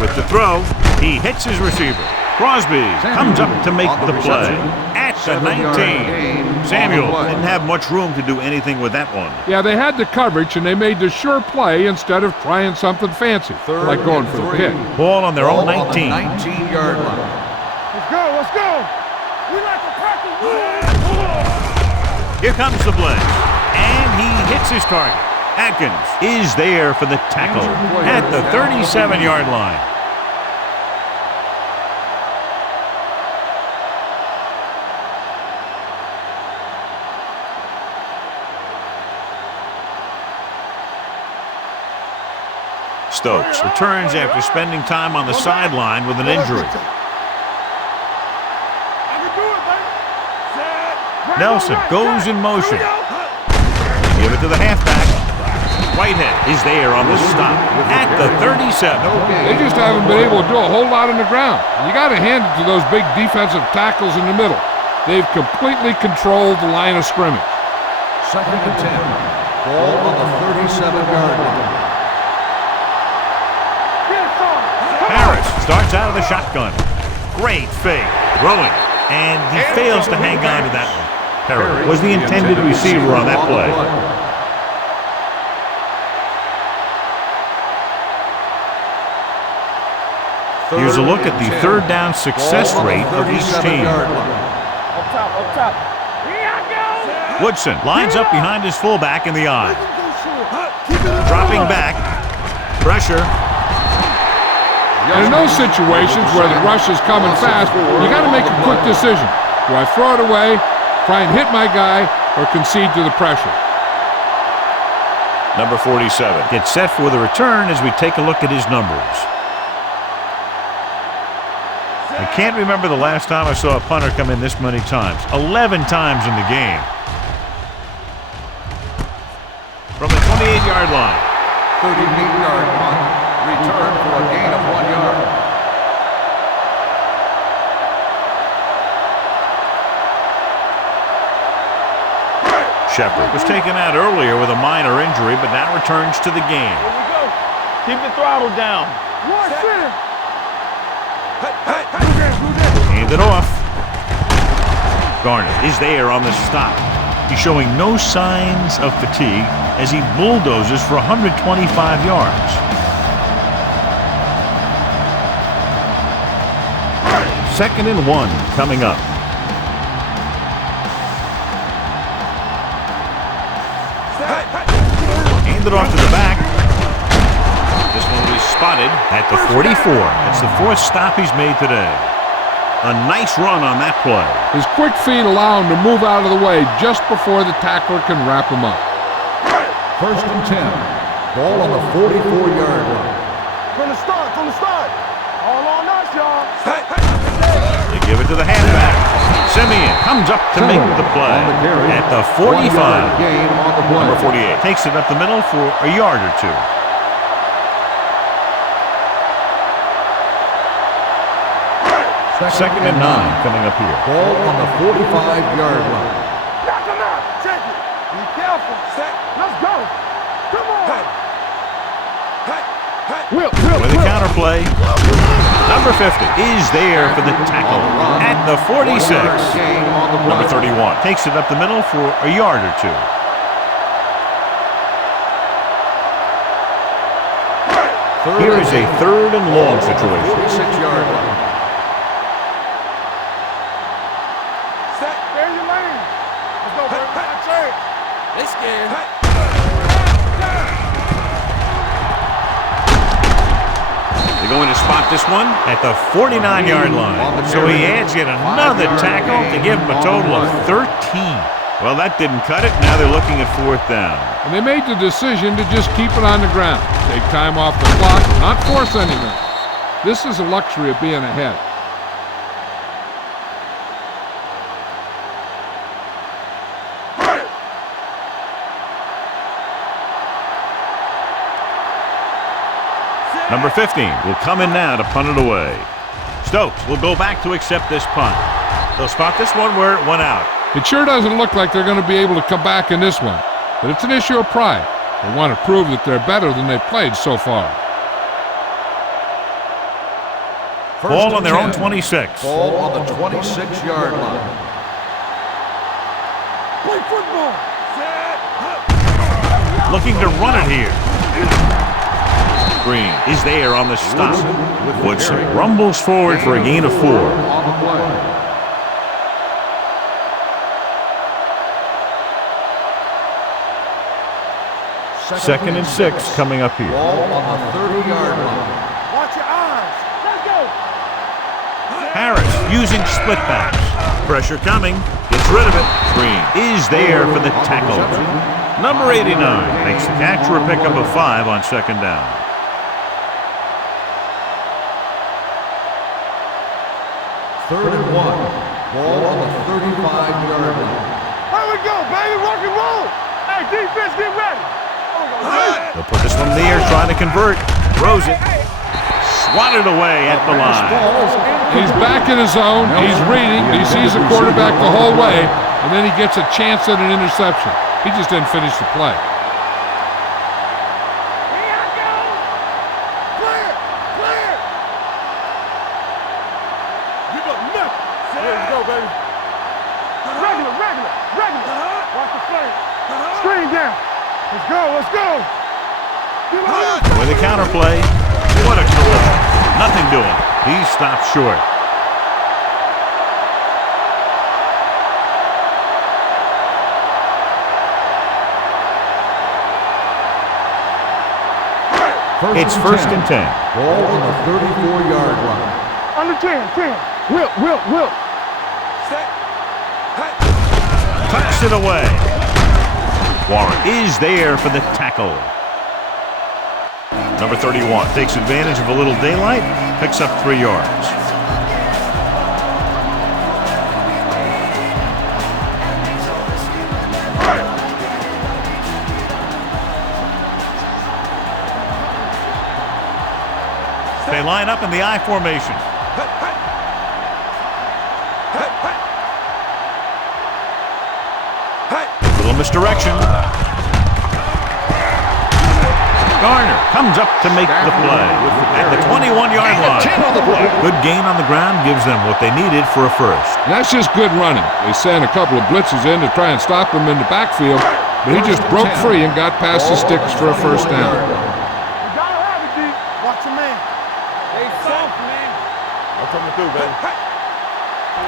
With the throw, he hits his receiver. Crosby comes up to make the play. At the 19. Samuel didn't have much room to do anything with that one. Yeah, they had the coverage, and they made the sure play instead of trying something fancy, like going for the pick. Ball on their own 19. 19-yard line. Let's go. Let's go. We like to practice. Here comes the blitz. And he hits his target. Atkins is there for the tackle at the 37-yard line. Stokes returns after spending time on the sideline with an injury. Nelson goes in motion. Give it to the halfback. Whitehead is there on the stop at the 37. They just haven't been able to do a whole lot on the ground. You got to hand it to those big defensive tackles in the middle. They've completely controlled the line of scrimmage. 2nd and 10. Ball on the 37-yard line. Harris starts out of the shotgun. Great fake. Throwing. And he fails to hang on to that one. Perry was the intended receiver on that play. Here's a look at the third down success rate of each team. Up top. Here I go. Woodson lines up behind his fullback in the I. Dropping back. Pressure. And in those situations where the rush is coming fast, you got to make a quick decision. Do I throw it away, try and hit my guy, or concede to the pressure? Number 47 gets set for the return as we take a look at his numbers. I can't remember the last time I saw a punter come in this many times. 11 times in the game. From the 28-yard line. 38-yard punt. Return for a gain of 1 yard. Shepard was taken out earlier with a minor injury, but now returns to the game. Here we go. Keep the throttle down. One center. Hand it off. Garnett is there on the stop. He's showing no signs of fatigue as he bulldozes for 125 yards. Second and 1 coming up. Handed off to the back. This one was spotted at the 44. That's the 4th stop he's made today. A nice run on that play. His quick feet allow him to move out of the way just before the tackler can wrap him up. 1st and 10. Ball on the 44-yard line. From the start. All on us, y'all. They give it to the halfback. Simeon comes up to make the play at the 45. Number 48 takes it up the middle for a yard or two. Second and 9 coming up here. Ball on the 45-yard line. Knock him out. Take it. Be careful. Let's go. Come on. With a counterplay. Number 50 is there for the tackle at the 46. Number 31 takes it up the middle for a yard or two. Here is a 3rd and long situation. 46-yard line. There's your lane. Let's go, baby. That's it. They scared. They're going to spot this one at the 49-yard line. So he adds yet another tackle to give him a total of 13. Well, that didn't cut it. Now they're looking at 4th down. And they made the decision to just keep it on the ground. Take time off the clock, not force anything. This is the luxury of being ahead. Number 15 will come in now to punt it away. Stokes will go back to accept this punt. They'll spot this one where it went out. It sure doesn't look like they're going to be able to come back in this one, but it's an issue of pride. They want to prove that they're better than they've played so far. Ball on their own 26. Ball on the 26-yard line. Play football. Looking to run it here. Green is there on the stop. Woodson rumbles forward for a gain of 4. On the play. Second and 6 coming up here. Ball on the 30-yard line. Watch your eyes. Let's go. Harris using split backs. Pressure coming. Gets rid of it. Green is there for the tackle. Number 89 makes the catch for a pickup of 5 on second down. Third and 1. Ball on the 35-yard line. Here we go, baby. Rock and roll. Hey, defense, get ready. They'll put this one in the air, trying to convert. Throws it. Swatted away at the line. He's back in his zone. He's reading. He sees the quarterback the whole way, and then he gets a chance at an interception. He just didn't finish the play. Here I go. Clear. Clear. Give up nothing. There you go, baby. Regular. Watch the play. Screen down. Let's go. With a counterplay. What a collision. Nothing doing. He stopped short. It's first and 10. Ball on the 34-yard line. Under 10. Will. Set. Tucks it away. Warren is there for the tackle. Number 31 takes advantage of a little daylight, picks up 3 yards. They line up in the I formation. Little misdirection. Garner comes up to make the play at the 21-yard line. Good gain on the ground gives them what they needed for a first. That's just good running. They sent a couple of blitzes in to try and stop him in the backfield, but he just broke free and got past the sticks for a first down. You gotta have it, D. Watch your man. They soft, man. I'm coming through, baby.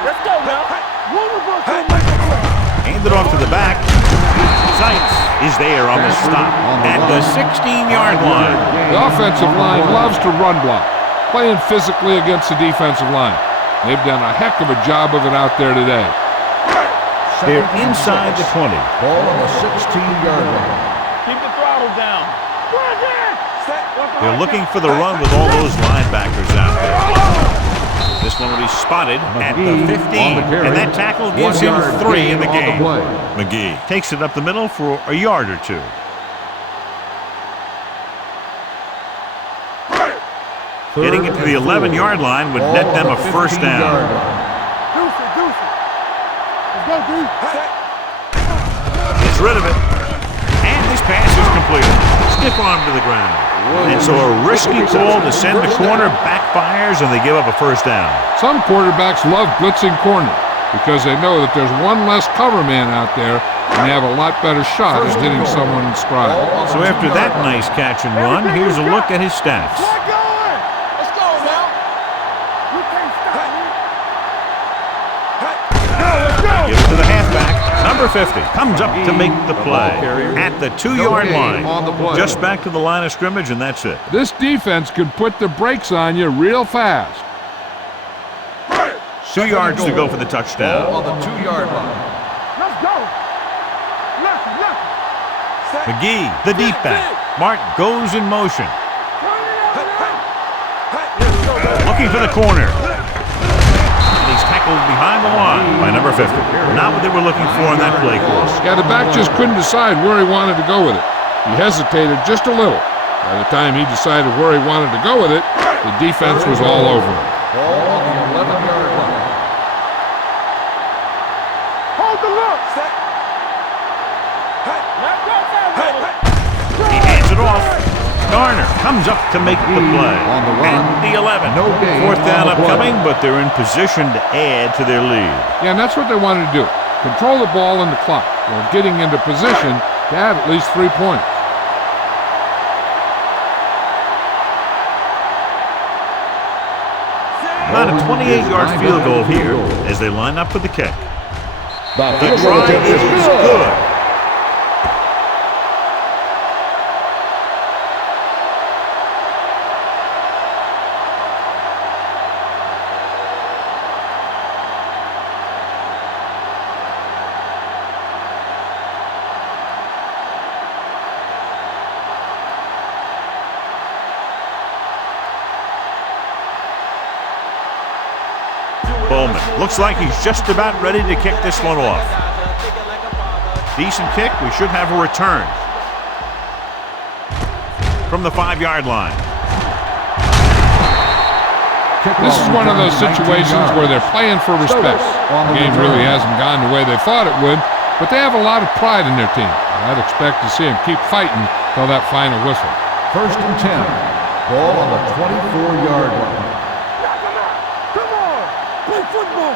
Let's go, now. One of us will make the play. Hand it off to the back. Seitz is there on the stop at the 16-yard line. The offensive line loves to run block, playing physically against the defensive line. They've done a heck of a job of it out there today. They're inside the 20. Ball on the 16-yard line. Keep the throttle down. They're looking for the run with all those linebackers out there. This one will be spotted at the 15, and that tackle gives him 3 in the game. McGee takes it up the middle for a yard or 2. Getting it to the 11-yard line would net them a first down. Deuce it. Let's go, D. Gets rid of it, and this pass is completed. Stiff arm to the ground. And so a risky call to send the corner backfires, and they give up a first down. Some quarterbacks love blitzing corner because they know that there's one less cover man out there, and they have a lot better shot at hitting someone in stride. So after that nice catch and run, here's a look at his stats. Let's go now. We can't stop me. Let's go. Give it to the halfback. Number 50 comes up to make the play at the 2-yard line. Just back to the line of scrimmage, and that's it. This defense can put the brakes on you real fast. 2 yards to go for the touchdown. Ball on the 2-yard line. Let's go. Left. McGee, the deep back. Mark goes in motion. Looking for the corner. And he's tackled behind the line by number 50. Not what they were looking for in that play call. Yeah, the back just couldn't decide where he wanted to go with it. He hesitated just a little. By the time he decided where he wanted to go with it, the defense was all over him. Ball on the 11-yard line. Hold the look. He hands it off. Garner comes up to make the play. On the run. At the 11. No gain Fourth down on the play. upcoming, but they're in position to add to their lead. Yeah, and that's what they wanted to do. Control the ball and the clock while getting into position to have at least 3 points. About a 28-yard field goal here as they line up for the kick. The The try is good. Bowman looks like he's just about ready to kick this one off. Decent kick. We should have a return from the 5-yard line. This is one of those situations where they're playing for respect. The game really hasn't gone the way they thought it would, but they have a lot of pride in their team. I'd expect to see them keep fighting till that final whistle. 1st and 10. Ball on the 24-yard line. Come on. Play football.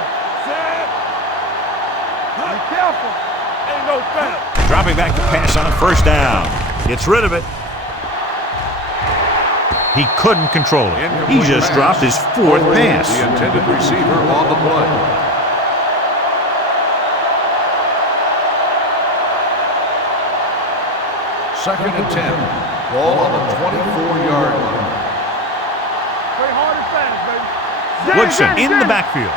Be careful. Ain't no thing. Dropping back to pass on 1st down. Gets rid of it. He couldn't control it. He just dropped his 4th pass. The intended receiver on the play. Second and 10. Ball on the 24-yard line. Play hard and fast, baby. Woodson in the backfield.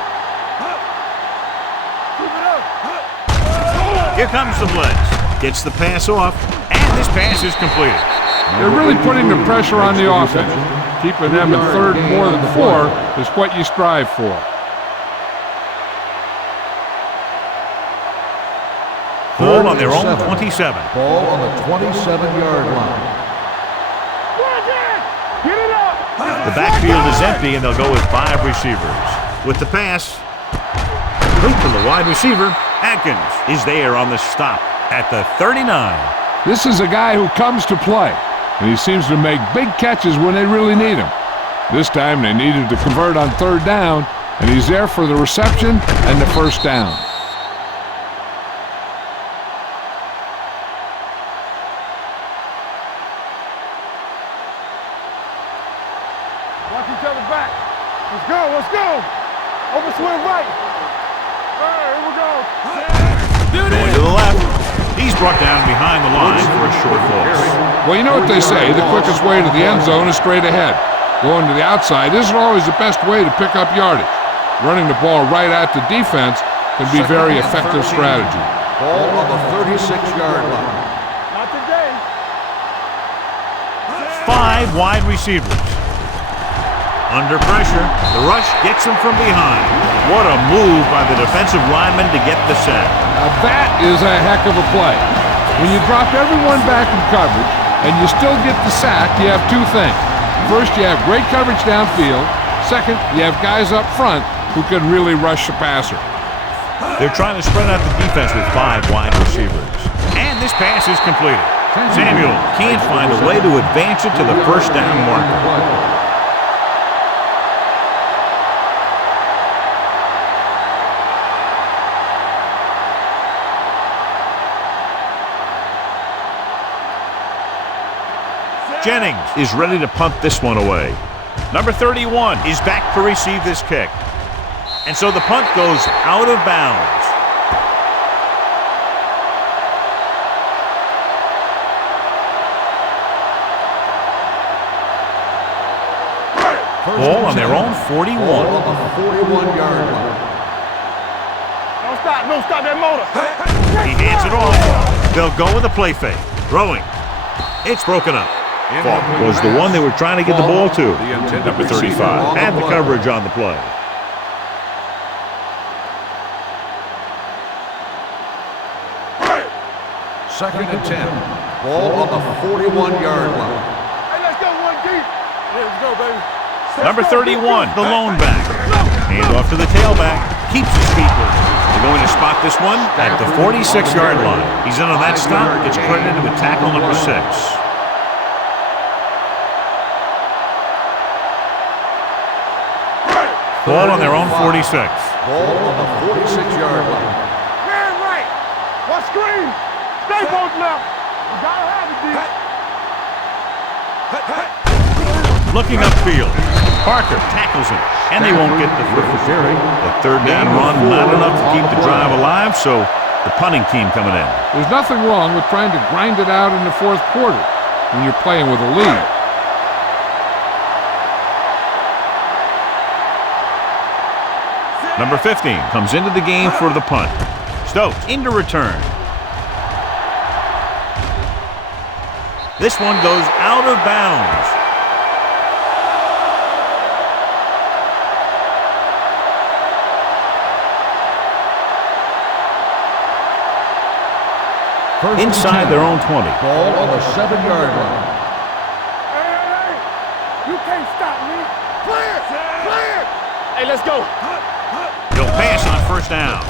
Keep it up. Here comes the blitz. Gets the pass off, and this pass is completed. They're really putting the pressure on the offense. Keeping them in 3rd and more than 4 is what you strive for. Ball on their own 27. Ball on the 27-yard line. Get it up. The backfield is empty, and they'll go with 5 receivers. With the pass, complete to the wide receiver. Atkins is there on the stop at the 39. This is a guy who comes to play, and he seems to make big catches when they really need him. This time they needed to convert on 3rd down, and he's there for the reception and the 1st down. Watch each other back. Let's go. Let's go. Over swing right. Here we go. Going to the left. He's brought down behind the line for a short loss. Well, you know what they say, the quickest way to the end zone is straight ahead. Going to the outside isn't always the best way to pick up yardage. Running the ball right at the defense can be very effective strategy. Ball on the 36-yard line. Not today. 5 wide receivers. Under pressure, the rush gets him from behind. What a move by the defensive lineman to get the sack. Now that is a heck of a play. When you drop everyone back in coverage and you still get the sack, you have 2 things. First, you have great coverage downfield. Second, you have guys up front who can really rush the passer. They're trying to spread out the defense with 5 wide receivers. And this pass is completed. Samuel can't find a way to advance it to the 1st down marker. Jennings is ready to punt this one away. Number 31 is back to receive this kick. And so the punt goes out of bounds. Ball on their own 41. Ball on the 41-yard line. Don't stop that motor. He hands it off. They'll go with a play fake. Throwing. It's broken up. was the one they were trying to get the ball to. Number 35 had the coverage on the play. Second and 10. Ball on the 41-yard line. Hey, let's go one deep. Yeah, let's go, baby. Number 31, the lone back. Hand off to the tailback. Keeps his feet moving. They're going to spot this one at the 46-yard line. He's in on that stop. Gets credited with tackle number 6. Ball on their own 46. Ball on the 46-yard line. Man right. What screen? Stay both left. You gotta have it, D. Looking upfield. Parker tackles him, and they won't get the foot for carry. The third down run, not enough to keep the drive alive, so the punting team coming in. There's nothing wrong with trying to grind it out in the fourth quarter when you're playing with a lead. Number 15 comes into the game for the punt. Stokes into return. This one goes out of bounds. Inside their own 20. Ball on the 7-yard line. Hey. You can't stop me. Clear. Hey, let's go. He'll pass on first down.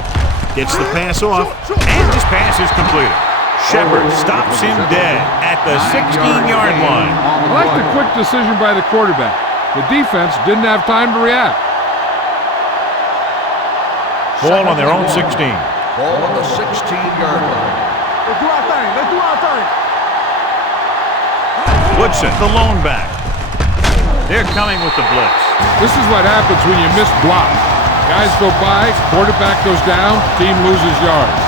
Gets the pass off, and his pass is completed. Shepard stops him dead at the 16-yard line. I like the quick decision by the quarterback. The defense didn't have time to react. Ball on their own 16. Ball on the 16-yard line. Let's do our thing. Woodson, the lone back. They're coming with the blitz. This is what happens when you miss blocks. Guys go by, quarterback goes down, team loses yards.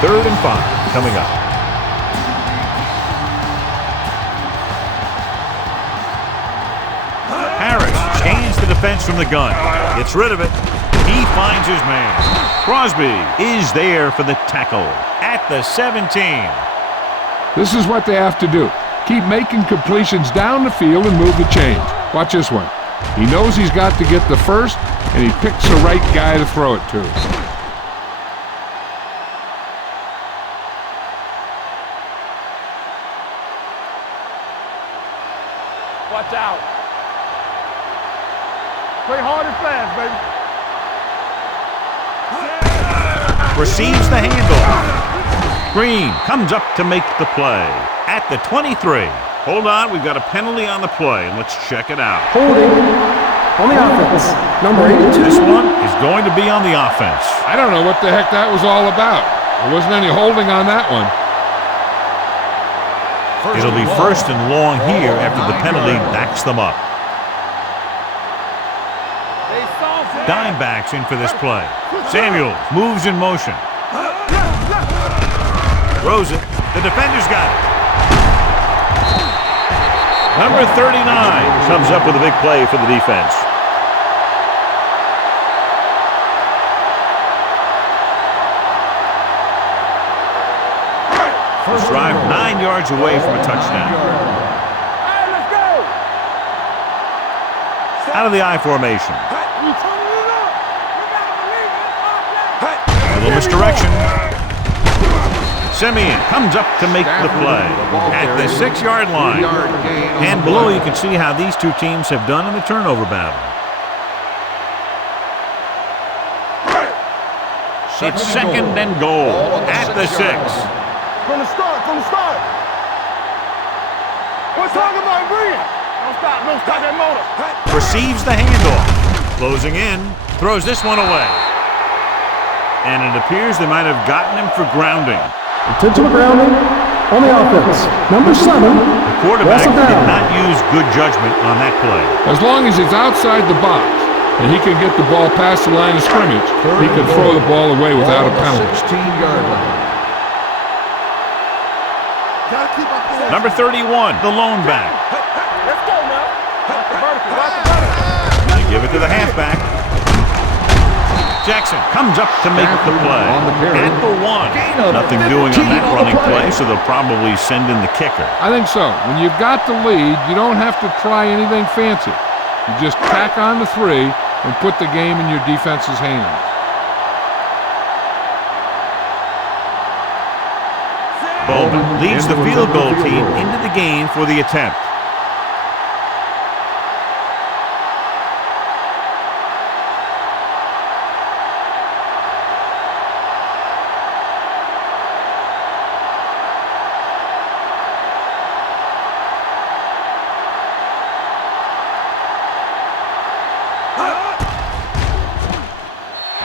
Third and 5 coming up. Harris chains the defense from the gun. Gets rid of it. He finds his man. Crosby is there for the tackle at the 17. This is what they have to do. Keep making completions down the field and move the chains. Watch this one. He knows he's got to get the first, and he picks the right guy to throw it to. Watch out. Play hard and fast, baby. Receives the handoff. Green comes up to make the play at the 23. Hold on, we've got a penalty on the play. Let's check it out. Holding on the offense. Number 82. This one is going to be on the offense. I don't know what the heck that was all about. There wasn't any holding on that one. It'll be first and long here after the penalty backs them up. Dime backs in for this play. Samuels moves in motion. Throws it. The defender's got it. Number 39 comes up with a big play for the defense. This drive 9 yards away from a touchdown. Hey, let's go. Out of the I formation. A little misdirection. Simeon comes up to make the play at the 6-yard line. And below you can see how these two teams have done in the turnover battle. It's second and goal at the 6. From the start. We're talking about Green. Don't stop that motor. Receives the handoff. Closing in. Throws this one away. And it appears they might have gotten him for grounding. Intentional grounding on the offense. Number 7. The quarterback did not use good judgment on that play. As long as he's outside the box and he can get the ball past the line of scrimmage, he can throw the ball away without a penalty. 16-yard line. Number 31, the lone back. Let's go now. Watch the vertical. They give it to the halfback. Jackson comes up to make the play. On the carry. At the 1. Nothing doing on that running play, so they'll probably send in the kicker. I think so. When you've got the lead, you don't have to try anything fancy. You just tack on the 3 and put the game in your defense's hands. Bowman leads the field goal team into the game for the attempt.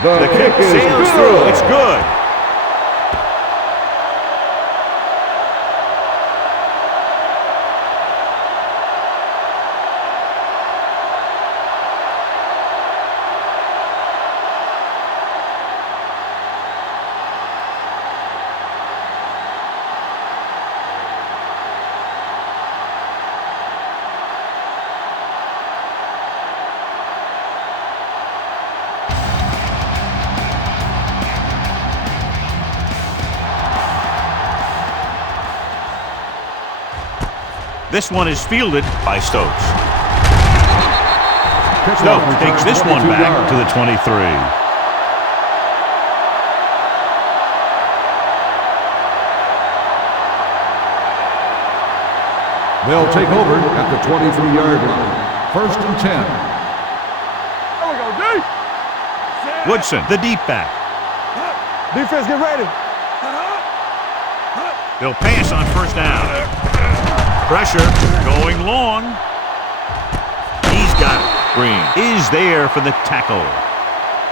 The kick sails through. It's good. This one is fielded by Stokes. Stokes takes this one back to the 23. They'll take over at the 23-yard line. 1st and 10. There we go, D. Woodson, the deep back. Defense, get ready. They'll pass on 1st down. Pressure going long. He's got it. Green is there for the tackle.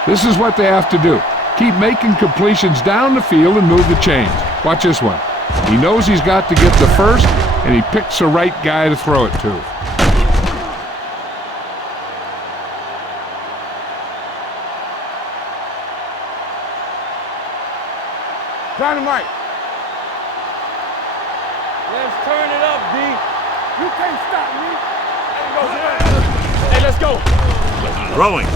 This is what they have to do. Keep making completions down the field and move the chains. Watch this one. He knows he's got to get the first, and he picks the right guy to throw it to. Dynamite. Let's turn it up, D. You can't stop me. Hey, let's go. Throwing.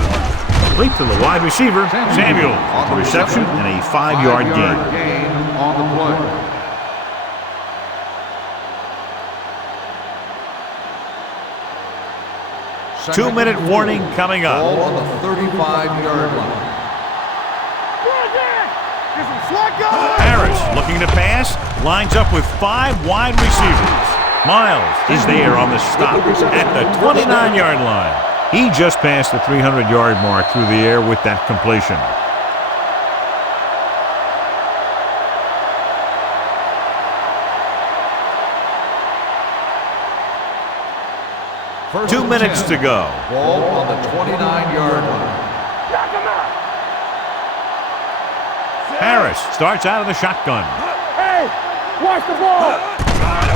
Complete to the wide receiver, Samuel. The reception and a 5-yard gain. On the play. Two-minute warning coming up. Ball on the 35-yard line. Harris looking to pass, lines up with 5 wide receivers. Miles is there on the stop at the 29-yard line. He just passed the 300-yard mark through the air with that completion. First 2 minutes to go. Ball on the 29-yard line. Harris starts out of the shotgun. Hey, watch the ball.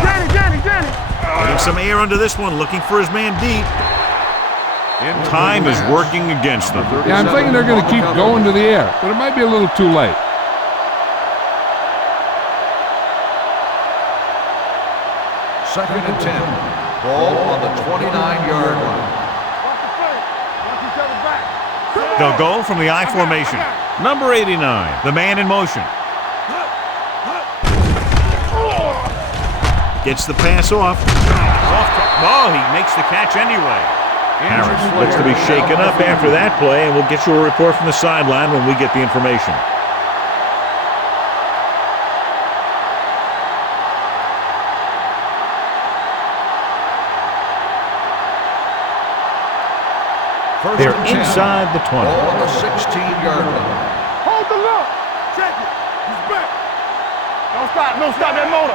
Danny. Getting some air under this one, looking for his man deep. Time is working against them. Yeah, I'm thinking they're going to keep going to the air, but it might be a little too late. Second and 10. Ball on the 29-yard line. Watch the play. Watch each other back. They'll go from the I formation. Number 89, the man in motion. Gets the pass off. Oh, he makes the catch anyway. Harris looks to be shaken up after that play, and we'll get you a report from the sideline when we get the information. They're inside the 20. Ball on the 16-yard line. Hold the look. Check it. He's back. Don't stop that motor.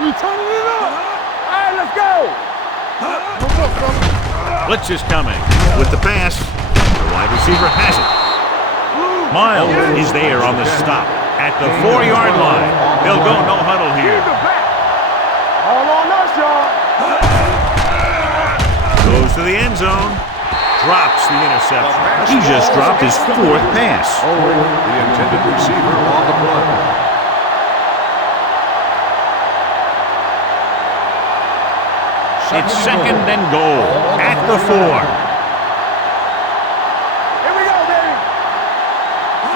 We turning it up. All right, let's go. Blitz is coming. With the pass, the wide receiver has it. Miles is there on the stop at the 4-yard line. They'll go no huddle here. All on us, y'all. Goes to the end zone. Drops the interception. He just dropped his 4th pass. Owen, the intended receiver on the play. It's 2nd and goal at the 4. Here we go, baby.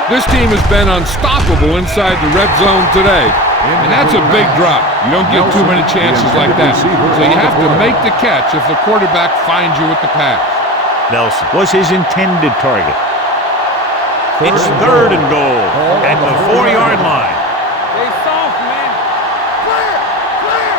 This team has been unstoppable inside the red zone today. And that's a big drop. You don't get too many chances like that. So you have to make the catch if the quarterback finds you with the pass. Nelson was his intended target. It's 3rd and goal at the 4-yard line. They soft, man. Clear! Clear!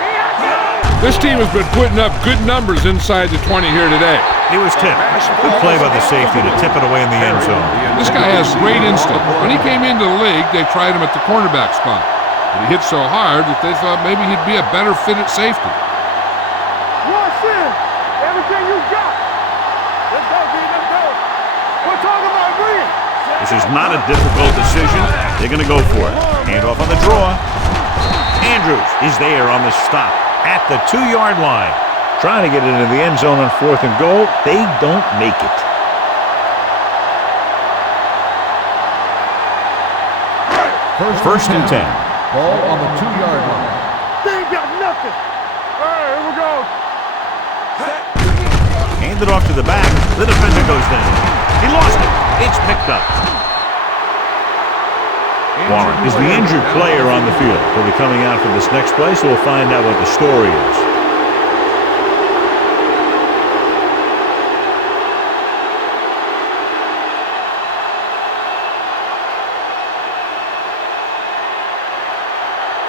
Here I go! This team has been putting up good numbers inside the 20 here today. He was tipped. Good play by the safety to tip it away in the end zone. This guy has great instinct. When he came into the league, they tried him at the cornerback spot. But he hit so hard that they thought maybe he'd be a better fit at safety. Rush in! Everything you got! Let's go, D. Let's go! We're talking about green! This is not a difficult decision. They're going to go for it. Hand off on the draw. Andrews is there on the stop at the 2-yard line. Trying to get it into the end zone on 4th and goal. They don't make it. First and 10. Ball on the 2-yard line. They ain't got nothing! All right, here we go. Handed off to the back. The defender goes down. He lost it. It's picked up. Warren is the injured player on the field. He'll be coming out for this next play, so we'll find out what the story is.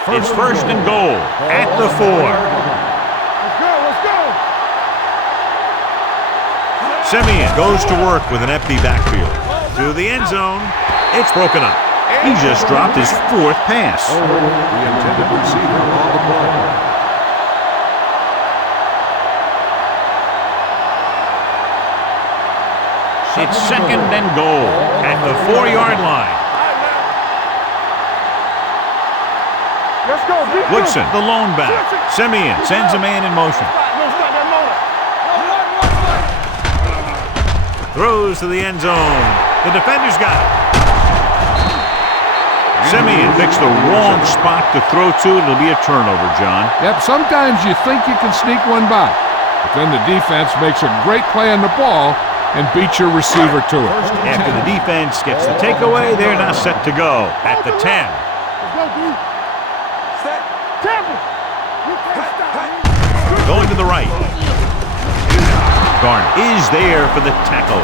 It's 1st and goal at the 4. Let's go, let's go! Simeon goes to work with an empty backfield. To the end zone. It's broken up. He just dropped his 4th pass. The intended receiver on the play. It's 2nd and goal at the 4-yard line. Let's go, D. Woodson, the lone back. Simeon sends a man in motion. No, stop that motor. Throws to the end zone. The defender's got it. Simeon picks the wrong spot to throw to. It'll be a turnover, John. Yep, sometimes you think you can sneak one by. But then the defense makes a great play on the ball and beats your receiver to it. After the defense gets the takeaway, they're now set to go at the 10. Let's go, D. Set. Temple. You can't stop. Going to the right. Garner is there for the tackle.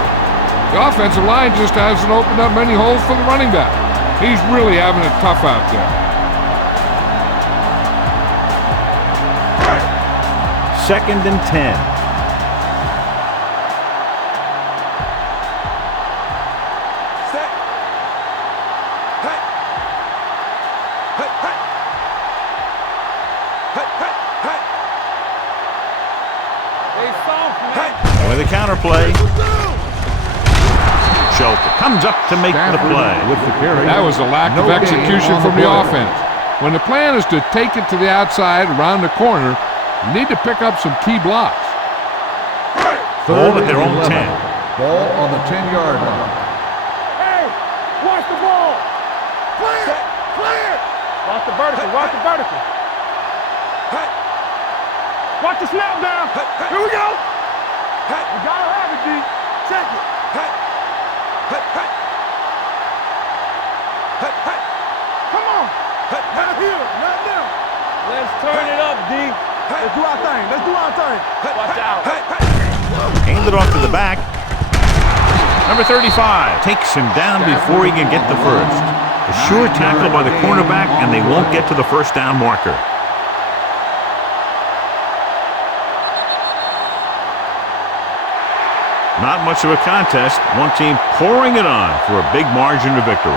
The offensive line just hasn't opened up many holes for the running back. He's really having it tough out there. 2nd and 10. Set. Hey. Hey, hey. Hey, hey, hey. They soft, man. With a counter play. Shelton comes up to make the play. With the carry. That was a lack of execution from the offense. When the plan is to take it to the outside, around the corner, you need to pick up some key blocks. Ball at their own 10. Ball on the 10-yard line. Hey, watch the ball. Clear, clear. Watch the vertical, watch the vertical. Hey. Watch the snap down. Here we go. Hey. We gotta have it, D. Check it. Hey. Hey, hey. Hey, hey. Come on. Hey, not here, not now. Let's turn it up, D. Let's do our thing. Let's do our thing. Watch out. Hand it off to the back. Number 35 takes him down before he can get the first. A sure tackle by the cornerback, and they won't get to the first down marker. Not much of a contest. One team pouring it on for a big margin of victory.